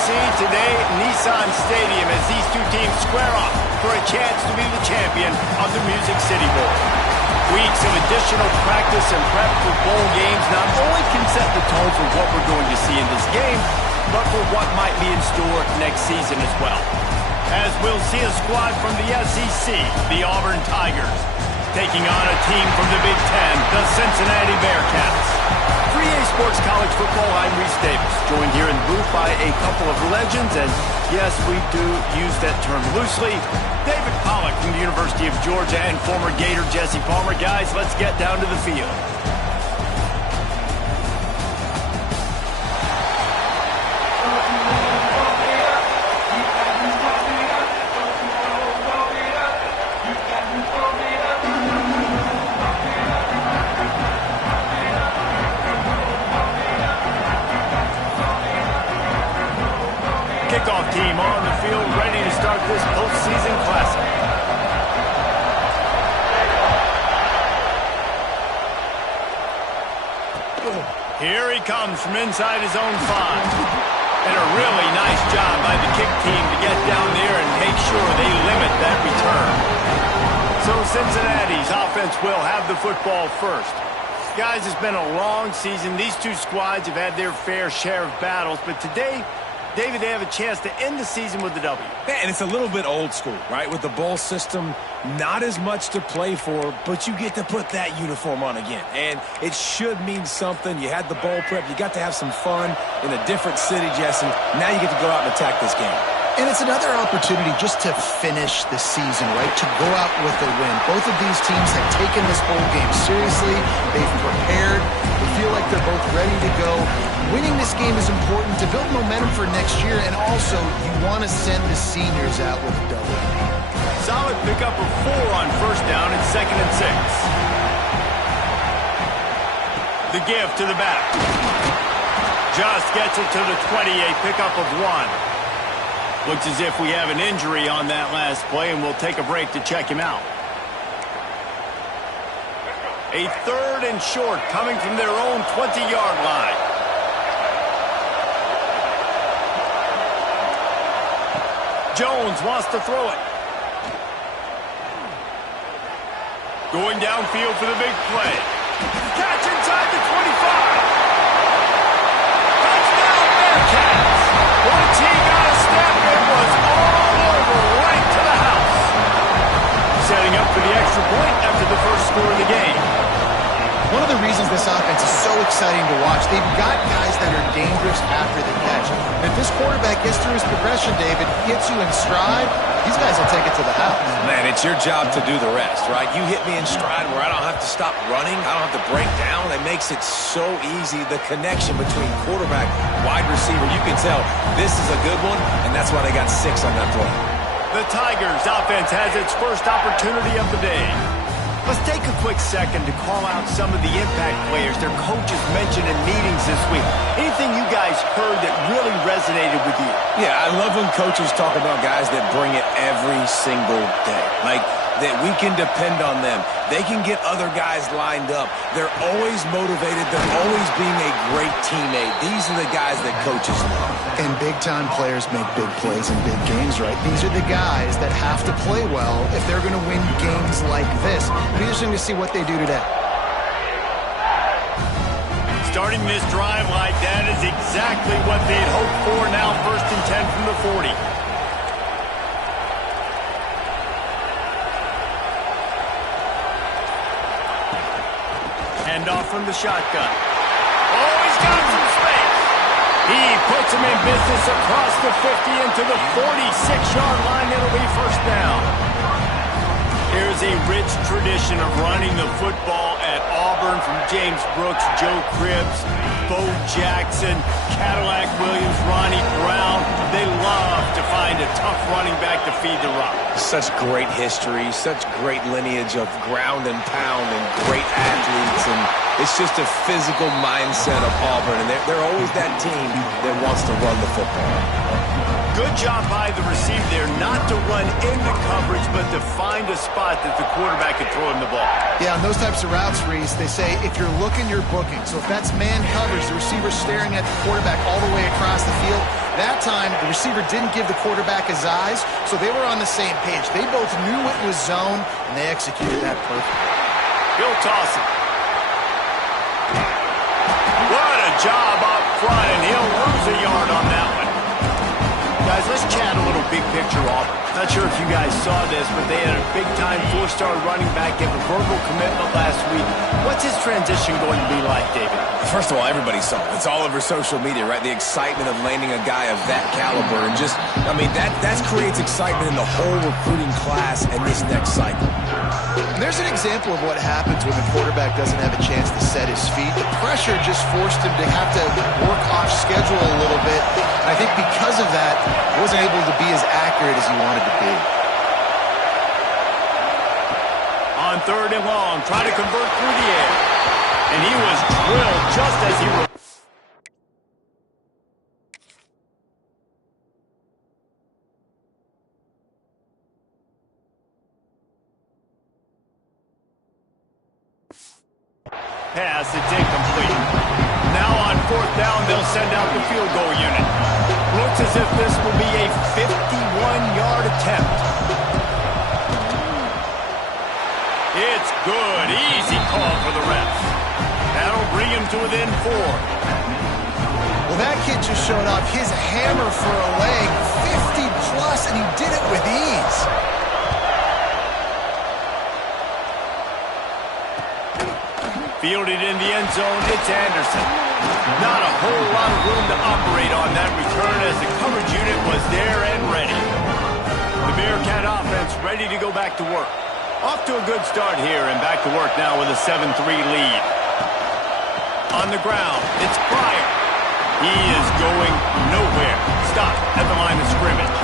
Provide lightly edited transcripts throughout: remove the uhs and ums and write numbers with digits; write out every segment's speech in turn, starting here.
scene today at Nissan Stadium as these two teams square off for a chance to be the champion of the Music City Bowl. Weeks of additional practice and prep for bowl games not only can set the tone for what we're going to see in this game, but for what might be in store next season as well. As we'll see a squad from the SEC, the Auburn Tigers, taking on a team from the Big Ten, the Cincinnati Bearcats. 3A Sports College Football, I'm Reese Davis, joined here in the booth by a couple of legends, and yes, we do use that term loosely. David Pollack from the University of Georgia and former Gator Jesse Palmer. Guys, let's get down to the field. Kickoff team on the field, ready to start this postseason classic. Here he comes from inside his own 5. And a really nice job by the kick team to get down there and make sure they limit that return. So Cincinnati's offense will have the football first. Guys, it's been a long season. These two squads have had their fair share of battles, but today, David, they have a chance to end the season with the W. Yeah, and it's a little bit old school, right? With the bowl system, not as much to play for, but you get to put that uniform on again. And it should mean something. You had the bowl prep. You got to have some fun in a different city, Jesse. Now you get to go out and attack this game. And it's another opportunity just to finish the season, right? To go out with a win. Both of these teams have taken this bowl game seriously. They've prepared. They feel like they're both ready to go. Winning this game is important to build momentum for next year, and also you want to send the seniors out with a W. Solid pickup of 4 on first down and 2nd and 6. The give to the back. Just gets it to the 20, a pickup of 1. Looks as if we have an injury on that last play, and we'll take a break to check him out. A 3rd and short coming from their own 20-yard line. Jones wants to throw it. Going downfield for the big play. Catch inside the 25. Touchdown Bearcats. Once he got a step, it was all over, right to the house. Setting up for the extra point after the first score of the game. One of the reasons this offense is so exciting to watch, they've got guys that are dangerous after the catch. If this quarterback gets through his progression, David, gets you in stride, these guys will take it to the house. Man, it's your job to do the rest, right? You hit me in stride where I don't have to stop running. I don't have to break down. It makes it so easy. The connection between quarterback, wide receiver, you can tell this is a good one, and that's why they got 6 on that play. The Tigers offense has its first opportunity of the day. Let's take a quick second to call out some of the impact players their coaches mentioned in meetings this week. Anything you guys heard that really resonated with you? Yeah, I love when coaches talk about guys that bring it every single day. Like, that we can depend on them. They can get other guys lined up. They're always motivated. They're always being a great teammate. These are the guys that coaches love. And big-time players make big plays in big games, right? These are the guys that have to play well if they're going to win games like this. It'll be interesting to see what they do today. Starting this drive like that is exactly what they'd hoped for. Now 1st and 10 from the 40. Handoff from the shotgun. Oh, he's got some space. He puts him in business across the 50 into the 46-yard line. It'll be 1st down. There's a rich tradition of running the football at Auburn from James Brooks, Joe Cribbs, Bo Jackson, Cadillac Williams, Ronnie Brown. They love to find a tough running back to feed the rock. Such great history, such great lineage of ground and pound and great athletes, and it's just a physical mindset of Auburn, and they're always that team that wants to run the football. Good job by the receiver there not to run into coverage, but to find a spot that the quarterback can throw him the ball. Yeah, on those types of routes, Reese, they say if you're looking, you're booking. So if that's man coverage, the receiver's staring at the quarterback all the way across the field, That time, the receiver didn't give the quarterback his eyes, so they were on the same page. They both knew it was zone, and they executed that perfectly. He'll toss it. What a job up front, and he'll lose a yard on that one. Guys, let's chat a little big picture Auburn. Not sure if you guys saw this, but they had a big-time four-star running back give a verbal commitment last week. What's his transition going to be like, David? First of all, everybody saw it. It's all over social media, right? The excitement of landing a guy of that caliber. And just, I mean, that creates excitement in the whole recruiting class and this next cycle. And there's an example of what happens when the quarterback doesn't have a chance to set his feet. The pressure just forced him to have to work off schedule a little bit. And I think because of that, he wasn't able to be as accurate as he wanted to be. On 3rd and long, try to convert through the air. And he was drilled just as he was. Pass, it's incomplete. Now on 4th down, they'll send out the field goal unit. Looks as if this will be a 51-yard attempt. It's good. Easy call for the refs. That'll bring him to within 4. Well, that kid just showed off his hammer for a leg, 50-plus, and he did it with ease. Fielded in the end zone, it's Anderson. Not a whole lot of room to operate on that return as the coverage unit was there and ready. The Bearcat offense ready to go back to work. Off to a good start here and back to work now with a 7-3 lead. On the ground, it's Pryor. He is going nowhere. Stop at the line of scrimmage.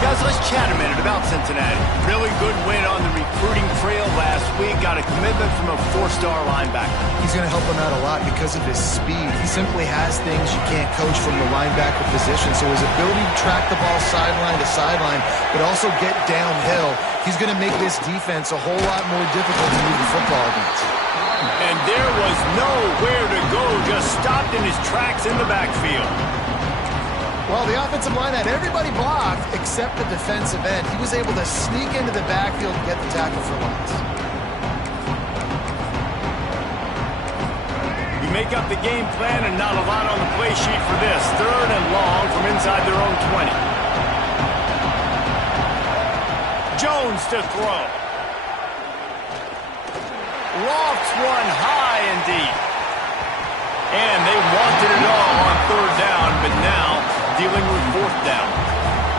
Guys, let's chat a minute about Cincinnati. Really good win on the recruiting trail last week. Got a commitment from a 4-star linebacker. He's going to help him out a lot because of his speed. He simply has things you can't coach from the linebacker position. So his ability to track the ball sideline to sideline, but also get downhill, he's going to make this defense a whole lot more difficult to move the football against. And there was nowhere to go, just stopped in his tracks in the backfield. Well, the offensive line had everybody blocked except the defensive end. He was able to sneak into the backfield and get the tackle for loss. You make up the game plan and not a lot on the play sheet for this. 3rd and long from inside their own 20. Jones to throw. Lofts one high and deep. And they wanted it all on 3rd down, but now dealing with 4th down.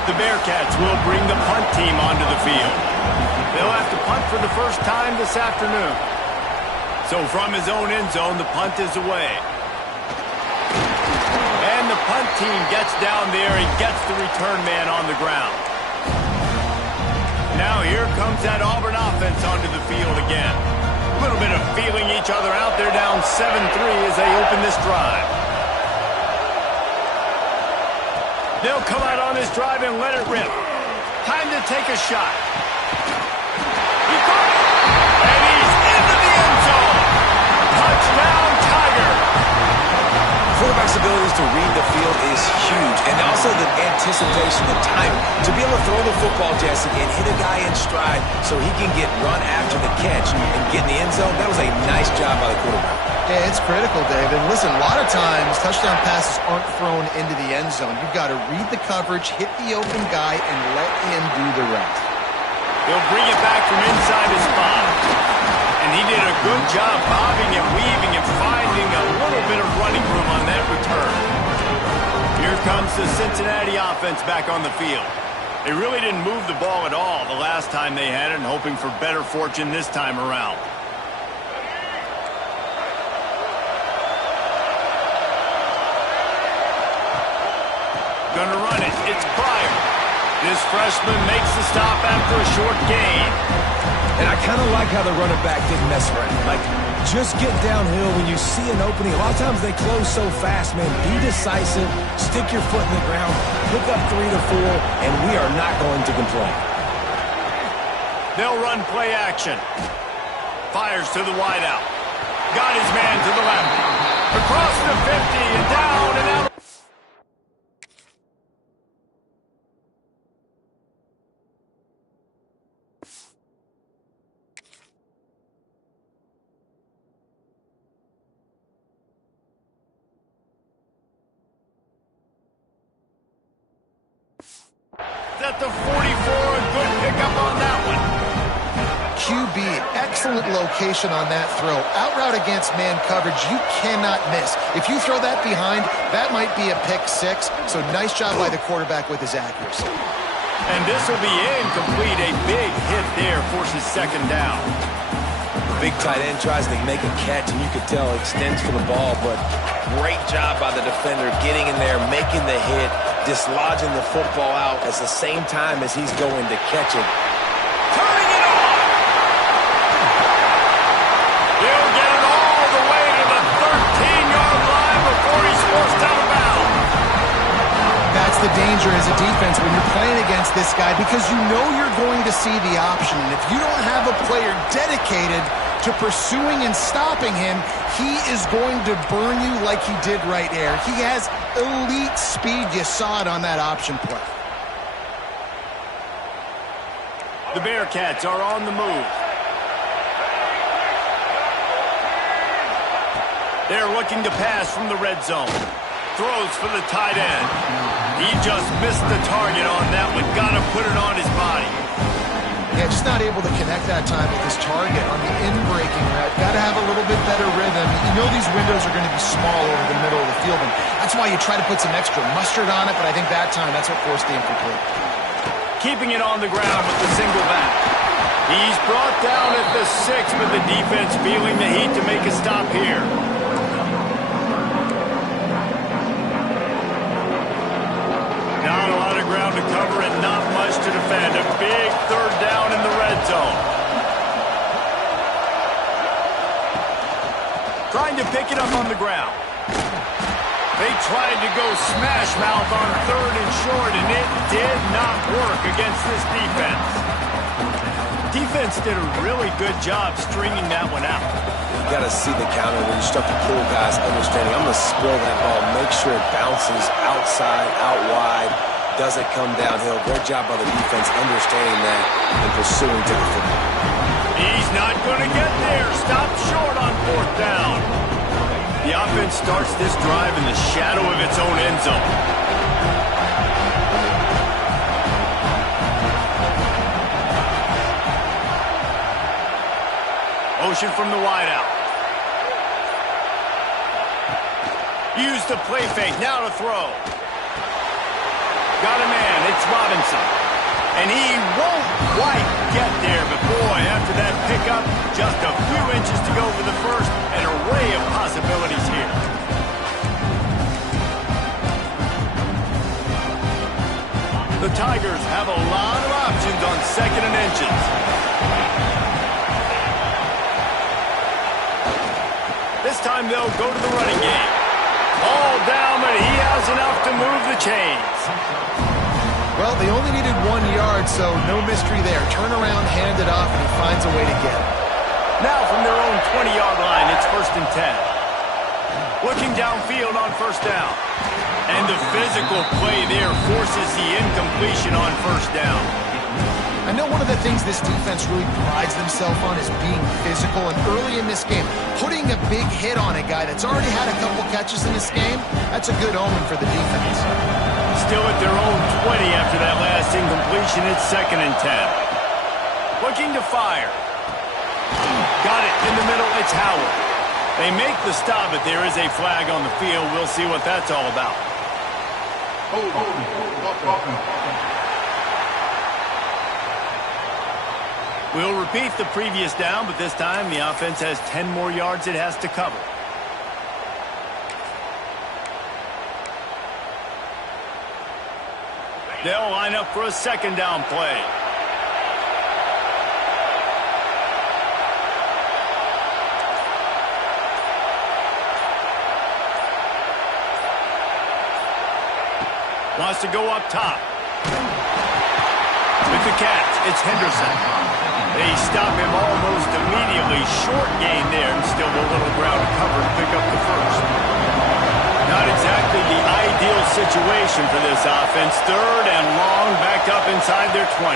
The Bearcats will bring the punt team onto the field. They'll have to punt for the first time this afternoon. So from his own end zone, the punt is away. And the punt team gets down there and gets the return man on the ground. Now here comes that Auburn offense onto the field again. A little bit of feeling each other out. They're down 7-3 as they open this drive. They'll come out on this drive and let it rip. Time to take a shot. He caught it. And he's into the end zone. Touchdown, Tiger. Quarterback's abilities to read the field is huge, and also the anticipation, the timing. To be able to throw the football, Jesse, and hit a guy in stride so he can get run after the catch and get in the end zone, that was a nice job by the quarterback. Yeah, it's critical, David. Listen, a lot of times touchdown passes aren't thrown into the end zone. You've got to read the coverage, hit the open guy, and let him do the rest. He'll bring it back from inside his spot. And he did a good job bobbing and weaving and finding a little bit of running room on that return. Here comes the Cincinnati offense back on the field. They really didn't move the ball at all the last time they had it, and hoping for better fortune this time around. Gonna run it. It's Pryor. This freshman makes the stop after a short gain. And I kind of like how the running back didn't mess around. Like, just get downhill when you see an opening. A lot of times they close so fast, man. Be decisive. Stick your foot in the ground. Pick up 3 to 4, and we are not going to complain. They'll run play action. Fires to the wideout. Got his man to the left. Across the 50 and down and out. at the 44. A good pickup on that one. QB, excellent location on that throw. Out route against man coverage, you cannot miss. If you throw that behind, that might be a pick six. So nice job by the quarterback with his accuracy. And this will be incomplete. A big hit there forces second down. Big tight end tries to make a catch, and you could tell extends for the ball, but great job by the defender getting in there, making the hit, dislodging the football out at the same time as he's going to catch it. Turning it on! He'll get it all the way to the 13-yard line before he's forced out of bounds. That's the danger as a defense when you're playing against this guy, because you know you're going to see the option. And if you don't have a player dedicated to pursuing and stopping him, he is going to burn you like he did right there. He has elite speed. You saw it on that option play. The Bearcats are on the move. They're looking to pass from the red zone. Throws for the tight end. He just missed the target on that one. Got to put it on his body. Yeah, just not able to connect that time with his target on the in-breaking route. Got to have a little bit better rhythm. You know these windows are going to be small over the middle of the field, and that's why you try to put some extra mustard on it, but I think that time that's what forced the incomplete. Keeping it on the ground with the single back. He's brought down at the 6, but the defense feeling the heat to make a stop here. Not a lot of ground to cover and not much to defend. A big third down in the red zone. Trying to pick it up on the ground. They tried to go smash mouth on 3rd and short, and it did not work against this defense. Defense did a really good job stringing that one out. You got to see the counter when you start to pull guys, understanding I'm going to spill that ball, make sure it bounces outside, out wide, doesn't come downhill. Great job by the defense understanding that and pursuing to the football. He's not going to get there. Stop short on 4th down. The offense starts this drive in the shadow of its own end zone. Motion from the wideout. Use the play fake. Now to throw. Got a man. It's Robinson. And he won't quite get there, but boy, after that pickup, just a few inches to go for the first. An array of possibilities here. The Tigers have a lot of options on 2nd and inches. This time they'll go to the running game. All down, but he has enough to move the chains. Well, they only needed 1 yard, so no mystery there. Turn around, hand it off, and he finds a way to get it. Now from their own 20-yard line, it's 1st and 10. Looking downfield on 1st down. And the physical play there forces the incompletion on 1st down. I know one of the things this defense really prides themselves on is being physical, and early in this game, putting a big hit on a guy that's already had a couple catches in this game, that's a good omen for the defense. Still at their own 20 after that last incompletion. It's 2nd and 10. Looking to fire. Got it in the middle. It's Howard. They make the stop, but there is a flag on the field. We'll see what that's all about. We'll repeat the previous down, but this time the offense has 10 more yards it has to cover. They'll line up for a 2nd down play. Wants to go up top. With the catch, it's Henderson. They stop him almost immediately. Short gain there, and still a little ground to cover to pick up the first. Not exactly the ideal situation for this offense. 3rd and long, backed up inside their 20.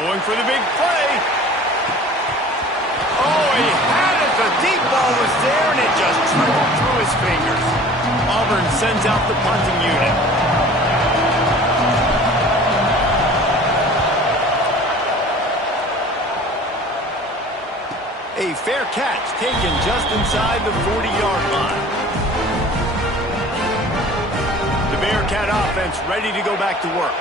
Going for the big play. Oh, he had it. The deep ball was there, and it just dribbled through his fingers. A Auburn sends out the punting unit. A fair catch taken just inside the 40-yard line. The Bearcat offense ready to go back to work.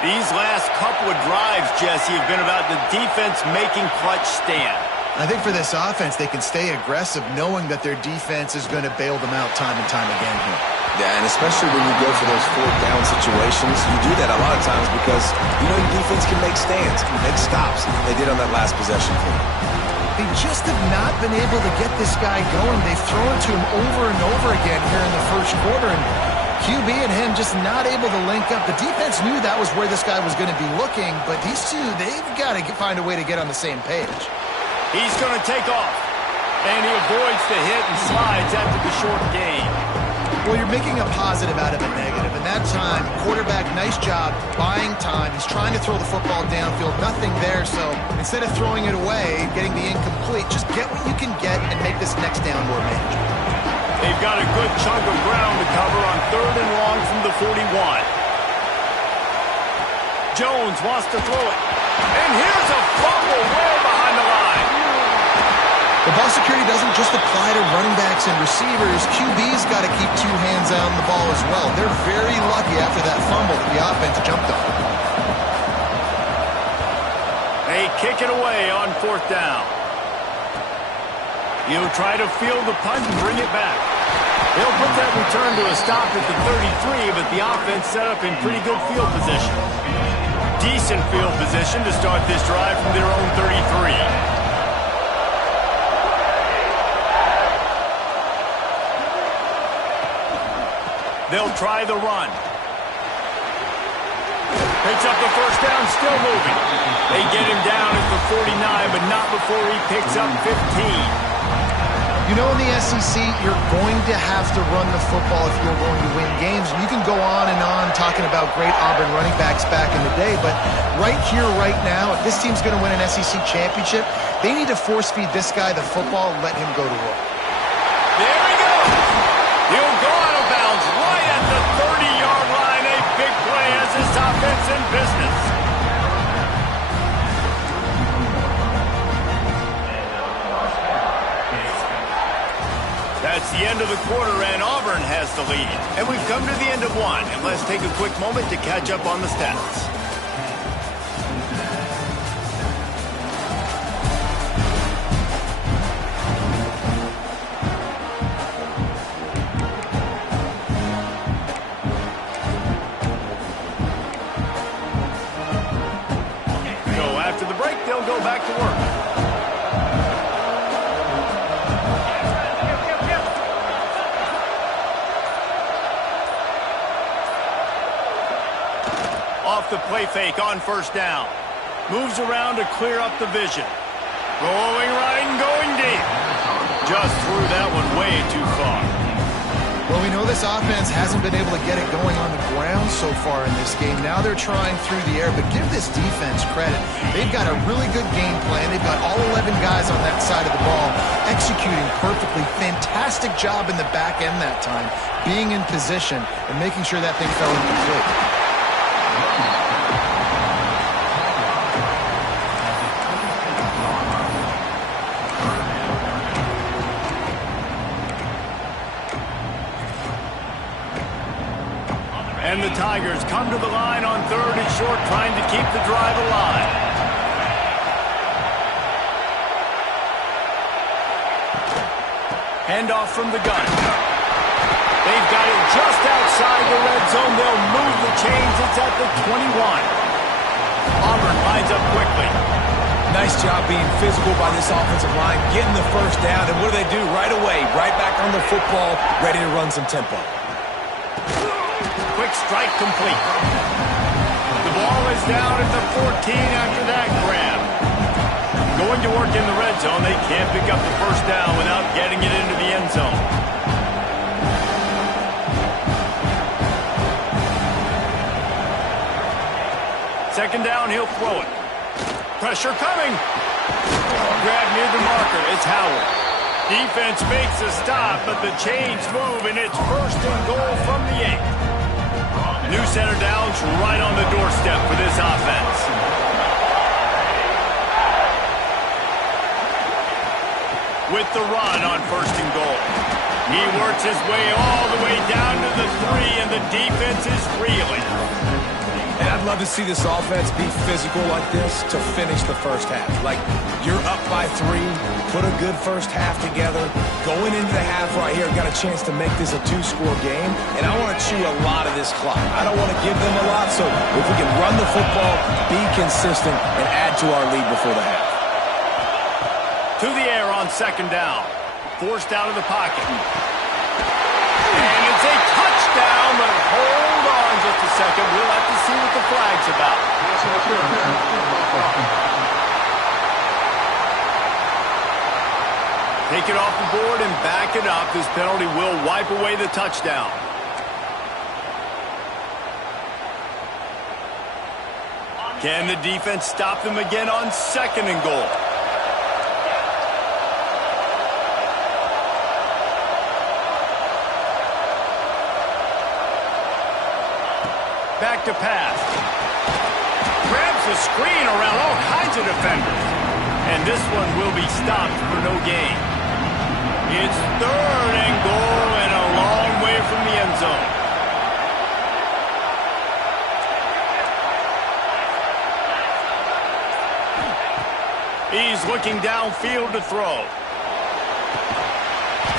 These last couple of drives, Jesse, have been about the defense making clutch stand. I think for this offense, they can stay aggressive knowing that their defense is going to bail them out time and time again here. Yeah, and especially when you go for those fourth down situations, you do that a lot of times because you know your defense can make stands, can make stops. They did on that last possession for them. They just have not been able to get this guy going. They've thrown it to him over and over again here in the first quarter, and QB and him just not able to link up. The defense knew that was where this guy was going to be looking, but these two, they've got to find a way to get on the same page. He's going to take off, and he avoids the hit and slides after the short gain. Well, you're making a positive out of a negative, and that time, quarterback, nice job, buying time. He's trying to throw the football downfield, nothing there, so instead of throwing it away, getting the incomplete, just get what you can get and make this next down more manageable. They've got a good chunk of ground to cover on 3rd and long from the 41. Jones wants to throw it, and here's a fumble way behind the line. The ball security doesn't just apply to running backs and receivers. QB's got to keep 2 hands on the ball as well. They're very lucky after that fumble that the offense jumped on. They kick it away on 4th down. He'll try to field the punt and bring it back. He'll put that return to a stop at the 33, but the offense set up in pretty good field position. Decent field position to start this drive from their own 33. They'll try the run. Picks up the first down, still moving. They get him down at the 49, but not before he picks up 15. You know, in the SEC, you're going to have to run the football if you're going to win games. You can go on and on talking about great Auburn running backs back in the day, but right here, right now, if this team's going to win an SEC championship, they need to force-feed this guy the football and let him go to work. There he goes. He'll go out of bounds right at the 30-yard line. A big play as this offense in business. That's the end of the quarter, and Auburn has the lead. And we've come to the end of one, and let's take a quick moment to catch up on the stats. So after the break, they'll go back to work. Off the play fake on 1st down. Moves around to clear up the vision. Rolling right and going deep. Just threw that one way too far. Well, we know this offense hasn't been able to get it going on the ground so far in this game. Now they're trying through the air, but give this defense credit. They've got a really good game plan. They've got all 11 guys on that side of the ball executing perfectly. Fantastic job in the back end that time, being in position and making sure that thing fell incomplete. And the Tigers come to the line on 3rd and short, trying to keep the drive alive. Handoff from the gun. They've got it just outside the red zone. They'll move the chains. It's at the 21. Auburn lines up quickly. Nice job being physical by this offensive line, getting the first down, and what do? Right away, right back on the football, ready to run some tempo. Quick strike complete. The ball is down at the 14 after that grab. Going to work in the red zone. They can't pick up the first down without getting it into the end zone. Second down, he'll throw it. Pressure coming. Grab near the marker. It's Howard. Defense makes a stop, but the chains move, and it's 1st and goal from the 8. New center down's right on the doorstep for this offense. With the run on 1st and goal. He works his way all the way down to the 3, and the defense is reeling. And I'd love to see this offense be physical like this to finish the first half. Like, you're up by 3, put a good first half together. Going into the half right here, got a chance to make this a 2-score game, and I want to chew a lot of this clock. I don't want to give them a lot, so if we can run the football, be consistent, and add to our lead before the half. To the air on 2nd down. Forced out of the pocket. And it's a touchdown, but hold on just a second. We'll have to see what the flag's about. Take it off the board and back it up. This penalty will wipe away the touchdown. Can the defense stop them again on 2nd and goal? Back to pass. Grabs the screen around all kinds of defenders. And this one will be stopped for no gain. It's 3rd and goal and a long way from the end zone. He's looking downfield to throw.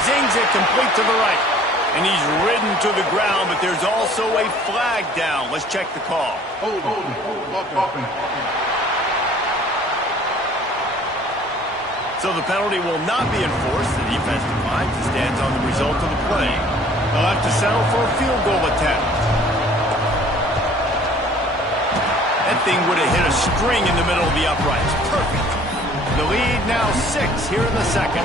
Zings it complete to the right. And he's ridden to the ground, but there's also a flag down. Let's check the call. So the penalty will not be enforced. The defense declines and stands on the result of the play. They'll have to settle for a field goal attempt. That thing would have hit a string in the middle of the uprights. Perfect. The lead now 6 here in the 2nd.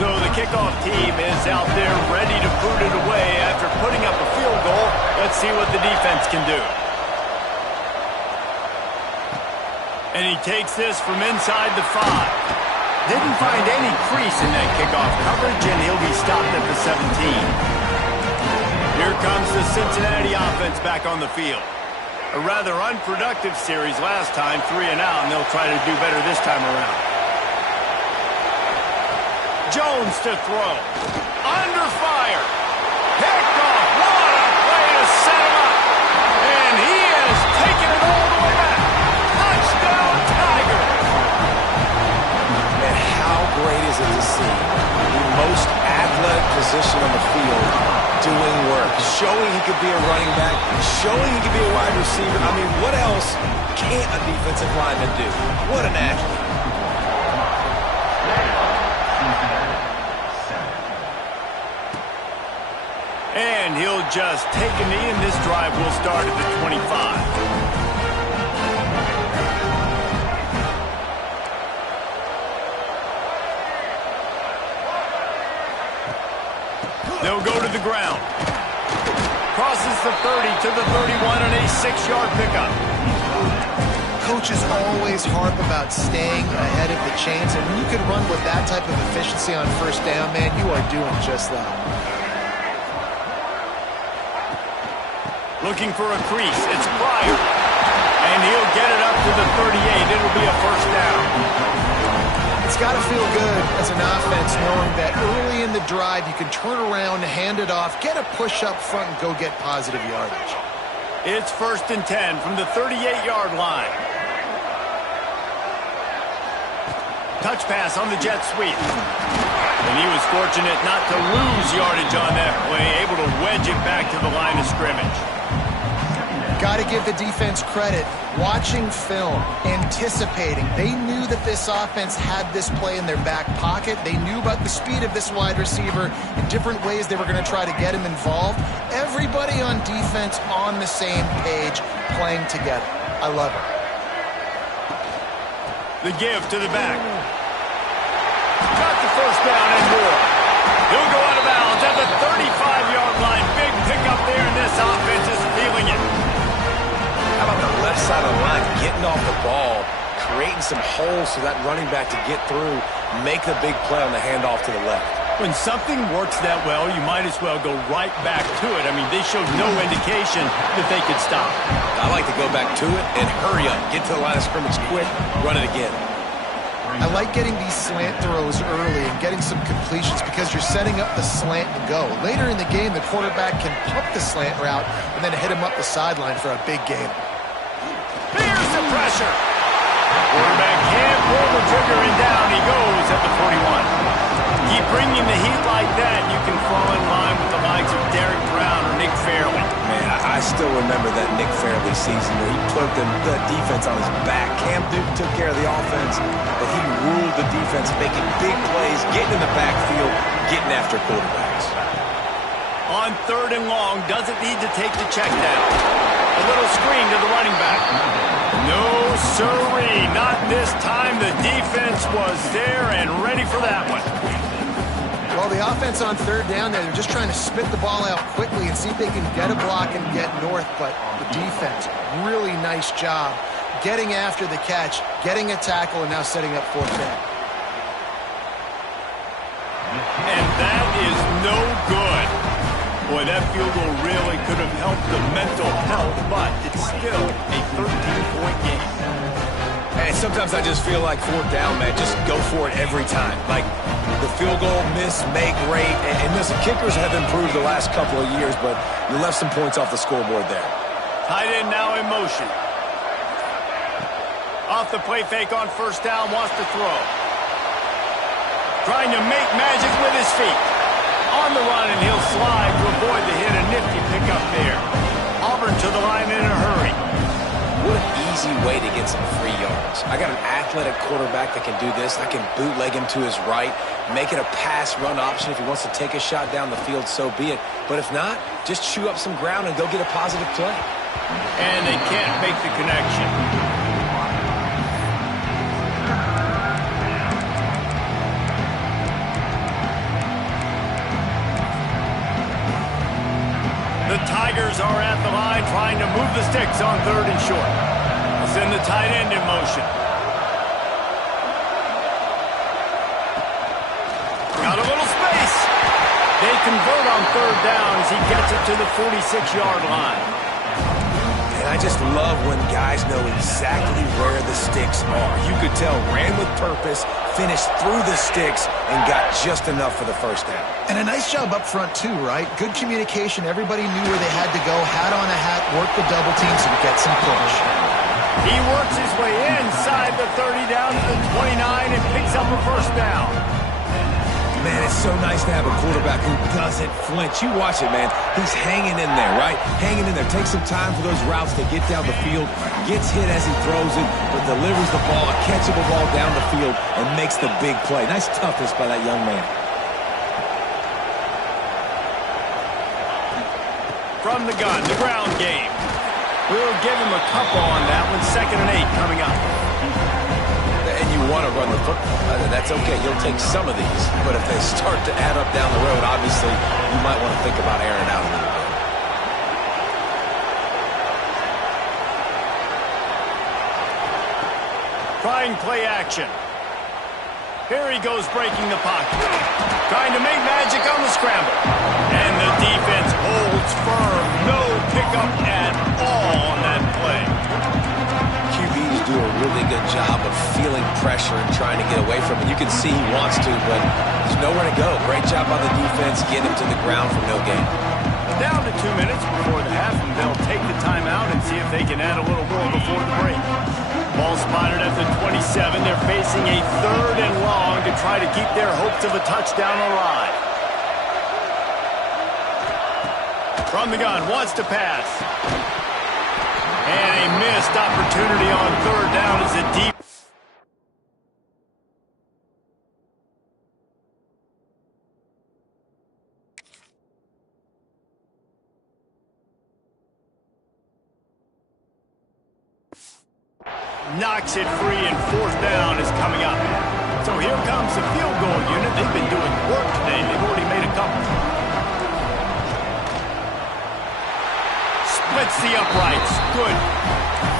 So the kickoff team is out there ready to put it away after putting up a field goal. Let's see what the defense can do. And he takes this from inside the 5. Didn't find any crease in that kickoff coverage, and he'll be stopped at the 17. Here comes the Cincinnati offense back on the field. A rather unproductive series last time, 3 and out, and they'll try to do better this time around. Jones to throw. Under fire. Picked off. What a play to set him up. And he has taken it all the way back. Touchdown, Tigers. And how great is it to see the most athletic position on the field doing work, showing he could be a running back, showing he could be a wide receiver. I mean, what else can't a defensive lineman do? What an athlete. And he'll just take a knee, and this drive will start at the 25. They'll go to the ground. Crosses the 30 to the 31 and a 6-yard pickup. Coaches always harp about staying ahead of the chains, and when you can run with that type of efficiency on 1st down, man, you are doing just that. Looking for a crease. It's Pryor. And he'll get it up to the 38. It'll be a 1st down. It's got to feel good as an offense knowing that early in the drive you can turn around, hand it off, get a push up front, and go get positive yardage. It's 1st and 10 from the 38-yard line. Touch pass on the jet sweep. And he was fortunate not to lose yardage on that play, able to wedge it back to the line of scrimmage. Got to give the defense credit. Watching film, anticipating. They knew that this offense had this play in their back pocket. They knew about the speed of this wide receiver in different ways they were going to try to get him involved. Everybody on defense on the same page, playing together. I love it. The give to the back. Got the 1st down and more. He'll go out of bounds at the 35-yard line. Big pickup there, and this offense is feeling it. How about the left side of the line, getting off the ball, creating some holes for that running back to get through. make the big play on the handoff to the left. When something works that well, you might as well go right back to it. I mean, they showed no indication that they could stop. I like to go back to it and hurry up. Get to the line of scrimmage quick, run it again. I like getting these slant throws early and getting some completions because you're setting up the slant to go. Later in the game, the quarterback can pump the slant route and then hit him up the sideline for a big game. Here's the pressure. Quarterback can't pull the trigger, and down he goes at the 41. Keep bringing the heat like that, you can fall in line with the likes of Derek Brown or Nick Fairley. Man, I still remember that Nick Fairley season where he put the defense on his back. Cam Newton took care of the offense, but he ruled the defense, making big plays, getting in the backfield, getting after quarterbacks. On 3rd and long, doesn't need to take the check down. A little screen to the running back. No, sirree, not this time. The defense was there and ready for that one. Well, the offense on 3rd down there, they're just trying to spit the ball out quickly and see if they can get a block and get north, but the defense, really nice job getting after the catch, getting a tackle, and now setting up 4th down. And that is no good. Boy, that field goal really could have helped the mental health, but it's still a 13-point game. And sometimes I just feel like 4th down, man, just go for it every time. Like the field goal, miss, make, rate. And listen, kickers have improved the last couple of years, but you left some points off the scoreboard there. Tight end now in motion. Off the play fake on 1st down, wants to throw. Trying to make magic with his feet. On the run, and he'll slide to avoid the hit. A nifty pickup there. Auburn to the line in a hurry. What an easy way to get some free yards. I got an athletic quarterback that can do this. I can bootleg him to his right, make it a pass-run option. If he wants to take a shot down the field, so be it. But if not, just chew up some ground and go get a positive play. And they can't make the connection. The Tigers are at the line trying to move the sticks on 3rd and short. They'll send the tight end in motion. Got a little space. They convert on 3rd down as he gets it to the 46-yard line. And I just love when guys know exactly where the sticks are. You could tell ran with purpose, finished through the sticks, and got just enough for the 1st down. And a nice job up front, too, right? Good communication. Everybody knew where they had to go. Hat on a hat, work the double teams, and get some push. He works his way inside the 30 down to the 29 and picks up a 1st down. Man, it's so nice to have a quarterback who doesn't flinch. You watch it, man. He's hanging in there, right? Hanging in there. Takes some time for those routes to get down the field. Gets hit as he throws it, but delivers the ball, a catchable ball down the field, and makes the big play. Nice toughness by that young man. From the gun, the ground game. We'll give him a couple on that one. 2nd and 8 coming up. And you want to run the football. That's okay. You'll take some of these. But if they start to add up down the road, obviously, you might want to think about airing it out a little bit. Trying play action. Here he goes breaking the pocket. Trying to make magic on the scramble. And the defense holds firm. No pickup at all on that play. QBs do a really good job of feeling pressure and trying to get away from it. You can see he wants to, but there's nowhere to go. Great job on the defense, get him to the ground for no gain. Down to 2 minutes before the half, and they'll take the timeout and see if they can add a little more before the break. Ball spotted at the 27. They're facing a 3rd and long to try to keep their hopes of a touchdown alive. From the gun, wants to pass. And a missed opportunity on 3rd down as a deep. Knocks it free, and 4th down is coming up. So here comes the field goal unit. They've been doing work today. They've already made a couple. Splits the uprights. Good.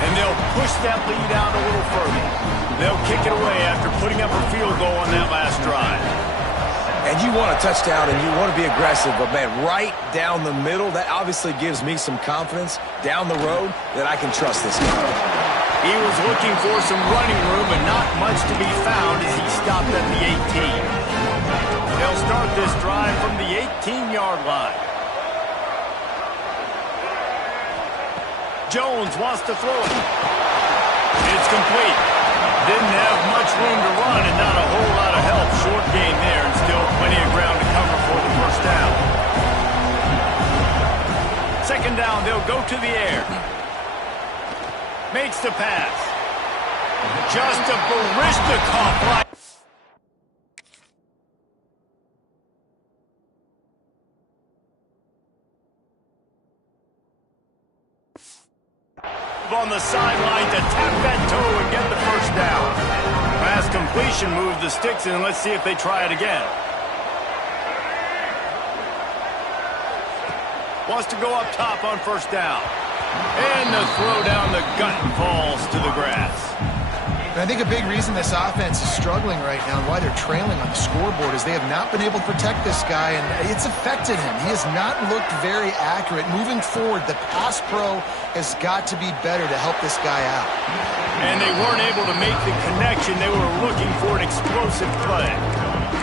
And they'll push that lead out a little further. They'll kick it away after putting up a field goal on that last drive. And you want a touchdown and you want to be aggressive, but, man, right down the middle, that obviously gives me some confidence down the road that I can trust this guy. He was looking for some running room, but not much to be found as he stopped at the 18. They'll start this drive from the 18-yard line. Jones wants to throw it. It's complete. Didn't have much room to run and not a whole lot of help. Short gain there and still plenty of ground to cover for the first down. Second down, they'll go to the air. Makes the pass. Just a Barishnikov line. On the sideline to tap that toe and get the first down. Pass completion moved the sticks, and let's see if they try it again. Wants to go up top on first down. And the throw down the gut falls to the grass. And I think a big reason this offense is struggling right now and why they're trailing on the scoreboard is they have not been able to protect this guy, and it's affected him. He has not looked very accurate. Moving forward, the pass pro has got to be better to help this guy out. And they weren't able to make the connection. They were looking for an explosive play.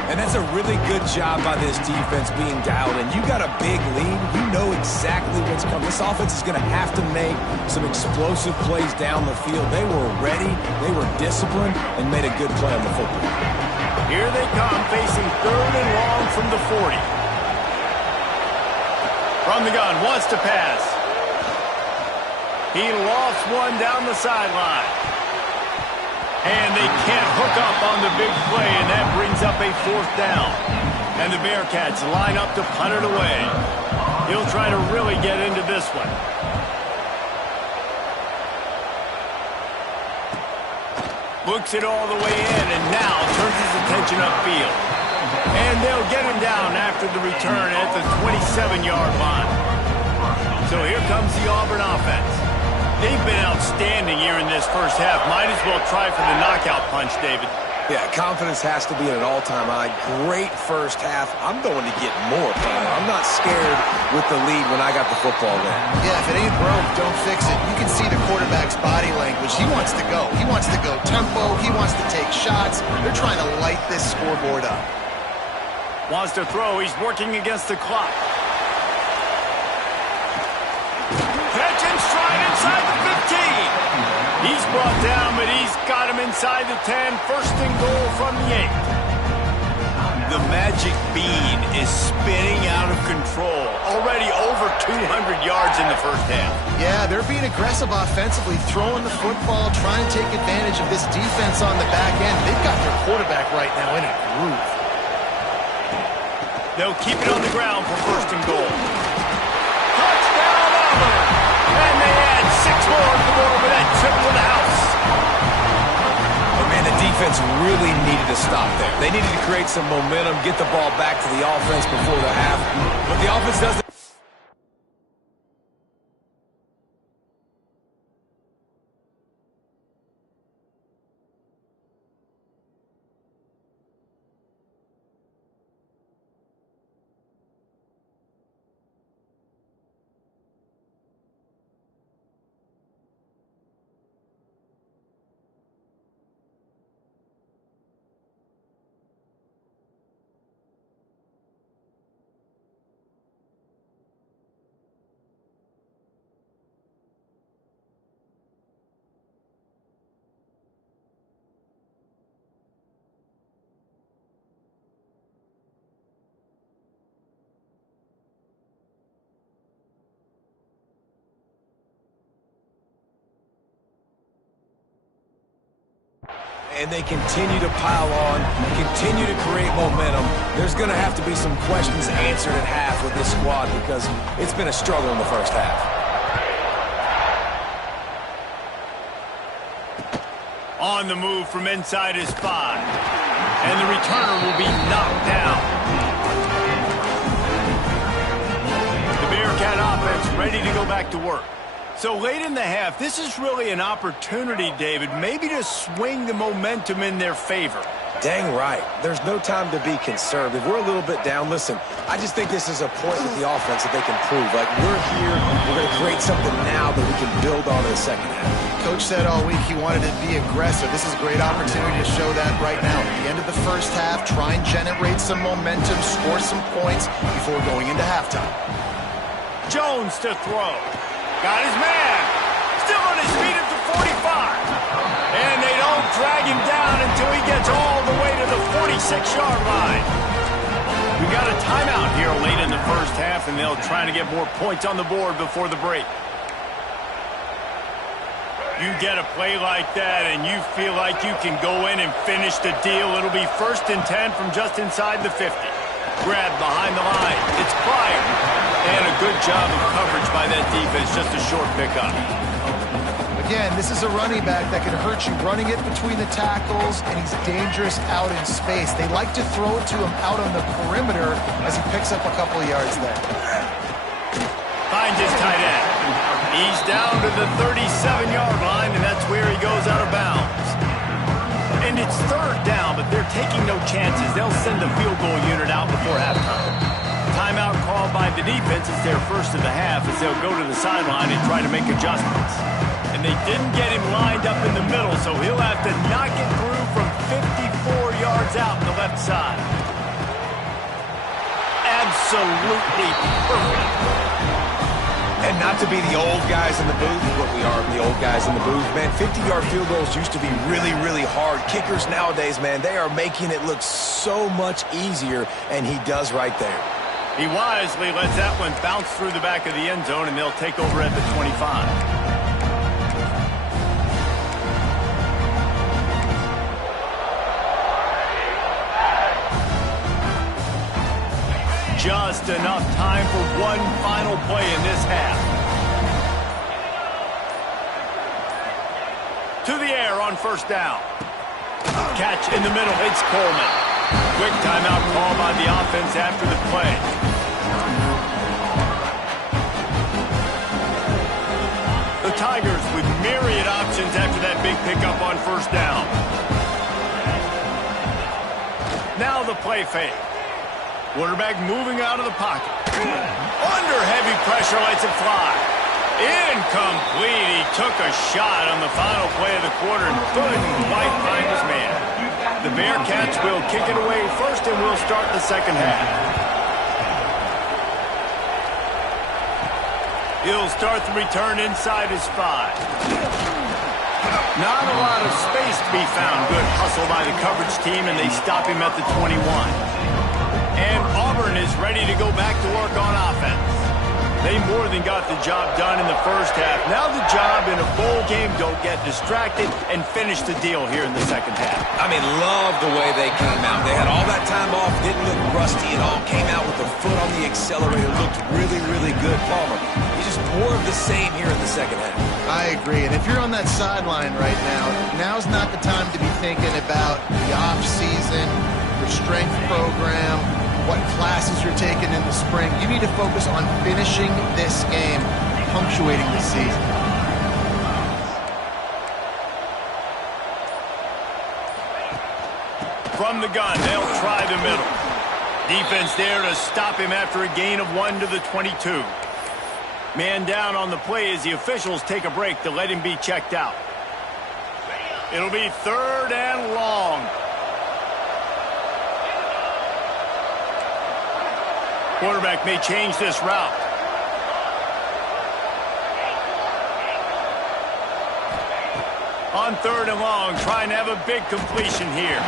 And that's a really good job by this defense being dialed in. You got a big lead. You know exactly what's coming. This offense is going to have to make some explosive plays down the field. They were ready, they were disciplined, and made a good play on the football. Here they come, facing third and long from the 40. From the gun, wants to pass. He lofts one down the sideline. And they can't hook up on the big play, and that brings up a fourth down. And the Bearcats line up to punt it away. He'll try to really get into this one. Looks it all the way in, and now turns his attention upfield. And they'll get him down after the return at the 27-yard line. So here comes the Auburn offense. They've been outstanding here in this first half. Might as well try for the knockout punch, David. Yeah, confidence has to be at an all-time high. Great first half. I'm going to get more. I'm not scared with the lead when I got the football there. Yeah, if it ain't broke, don't fix it. You can see the quarterback's body language. He wants to go. He wants to go tempo. He wants to take shots. They're trying to light this scoreboard up. Wants to throw. He's working against the clock. Catch and stride inside the 15. He's brought down, but he's got him inside the 10. First and goal from the 8. The magic bean is spinning out of control. Already over 200 yards in the first half. Yeah, they're being aggressive offensively, throwing the football, trying to take advantage of this defense on the back end. They've got their quarterback right now in a groove. They'll keep it on the ground for first and goal. Touchdown, Auburn! And they add 6 more to the board with that trip to the house. Oh, man, the defense really needed to stop there. They needed to create some momentum, get the ball back to the offense before the half. But the offense doesn't. And they continue to pile on, continue to create momentum. There's going to have to be some questions answered at half with this squad because it's been a struggle in the first half. On the move from inside his 5. And the returner will be knocked down. The Bearcat offense ready to go back to work. So late in the half, this is really an opportunity, David, maybe to swing the momentum in their favor. Dang right. There's no time to be conservative. We're a little bit down. Listen, I just think this is a point with the offense that they can prove. Like, we're here, we're going to create something now that we can build on in the second half. Coach said all week he wanted to be aggressive. This is a great opportunity to show that right now. At the end of the first half, try and generate some momentum, score some points before going into halftime. Jones to throw. Got his man. Still on his feet at the 45. And they don't drag him down until he gets all the way to the 46-yard line. We got a timeout here late in the first half, and they'll try to get more points on the board before the break. You get a play like that, and you feel like you can go in and finish the deal. It'll be 1st and 10 from just inside the 50. Grabbed behind the line. It's Pryor. And a good job of coverage by that defense. Just a short pickup. Again, this is a running back that can hurt you running it between the tackles, and he's dangerous out in space. They like to throw it to him out on the perimeter as he picks up a couple of yards there. Finds his tight end. He's down to the 37-yard line, and that's where he goes out of bounds. And it's 3rd down, but they're taking no chances. They'll send the field goal unit out before halftime. Timeout called by the defense. It's their first of the half as they'll go to the sideline and try to make adjustments. And they didn't get him lined up in the middle, so he'll have to knock it through from 54 yards out on the left side. Absolutely perfect. And not to be the old guys in the booth, but we are the old guys in the booth, man. 50-yard field goals used to be really, really hard. Kickers nowadays, man, they are making it look so much easier, and he does right there. He wisely lets that one bounce through the back of the end zone, and they'll take over at the 25. Just enough time for one final play in this half. To the air on 1st down. Catch in the middle. It's Coleman. Quick timeout call by the offense after the play. The Tigers with myriad options after that big pickup on 1st down. Now the play fake. Quarterback moving out of the pocket. Under heavy pressure, lets it fly. Incomplete. He took a shot on the final play of the quarter and couldn't quite find his man. The Bearcats will kick it away first, and we'll start the second half. He'll start the return inside his 5. Not a lot of space to be found. Good hustle by the coverage team, and they stop him at the 21. And Auburn is ready to go back to work on offense. They more than got the job done in the first half. Now the job in a bowl game, don't get distracted and finish the deal here in the second half. I mean, love the way they came out. They had all that time off, didn't look rusty at all. Came out with the foot on the accelerator, looked really, really good. Palmer, he's just more of the same here in the second half. I agree, and if you're on that sideline right now, now's not the time to be thinking about the off-season, your strength program, what classes you're taking in the spring. You need to focus on finishing this game, punctuating the season. From the gun, they'll try the middle. Defense there to stop him after a gain of 1 to the 22. Man down on the play as the officials take a break to let him be checked out. It'll be 3rd and long. Quarterback may change this route. On 3rd and long, trying to have a big completion here.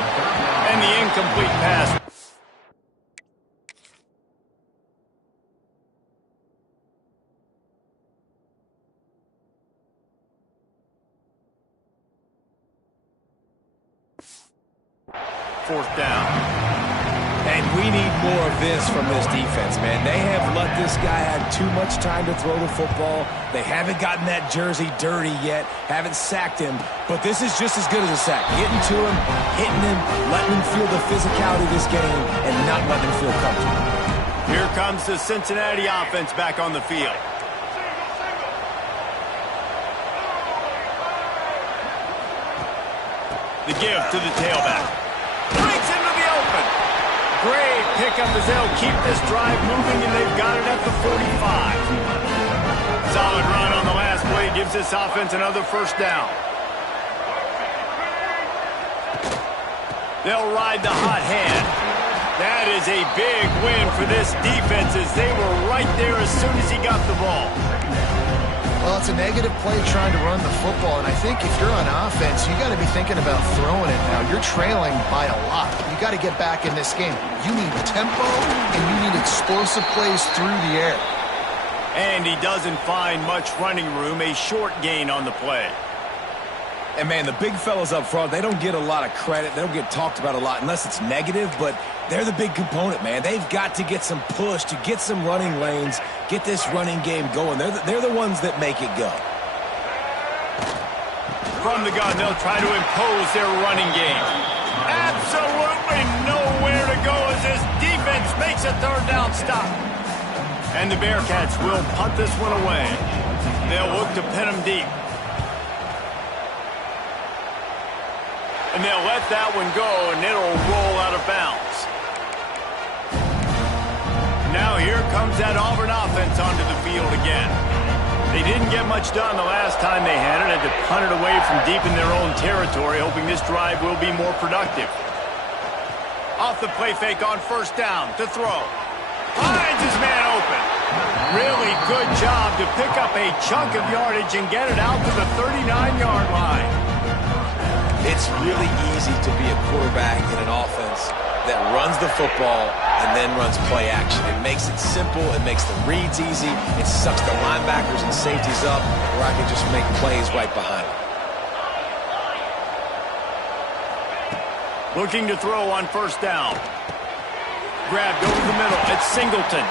And the incomplete pass. Fourth down. And we need more of this from this defense, man. They have let this guy have too much time to throw the football. They haven't gotten that jersey dirty yet, haven't sacked him. But this is just as good as a sack. Getting to him, hitting him, letting him feel the physicality of this game, and not letting him feel comfortable. Here comes the Cincinnati offense back on the field. The give to the tailback. Breaks into the open. Great pickup as they'll keep this drive moving, and they've got it at the 45. Solid run on the last play gives this offense another first down. They'll ride the hot hand. That is a big win for this defense as they were right there as soon as he got the ball. Well, it's a negative play trying to run the football, and I think if you're on offense, you got to be thinking about throwing it now. You're trailing by a lot. You got to get back in this game. You need tempo, and you need explosive plays through the air. And he doesn't find much running room, a short gain on the play. And, man, the big fellas up front, they don't get a lot of credit. They don't get talked about a lot unless it's negative, but they're the big component, man. They've got to get some push, to get some running lanes, get this running game going. They're the ones that make it go. From the gun, they'll try to impose their running game. Absolutely nowhere to go as this defense makes a third down stop. And the Bearcats will punt this one away. They'll look to pin them deep. And they'll let that one go, and it'll roll out of bounds. Now here comes that Auburn offense onto the field again. They didn't get much done the last time they had it. Had to punt it away from deep in their own territory, hoping this drive will be more productive. Off the play fake on first down to throw. Finds his man open. Really good job to pick up a chunk of yardage and get it out to the 39-yard line. It's really easy to be a quarterback in an offense that runs the football and then runs play action. It makes it simple. It makes the reads easy. It sucks the linebackers and safeties up where I can just make plays right behind them. Looking to throw on first down. Grabbed over the middle. It's Singleton.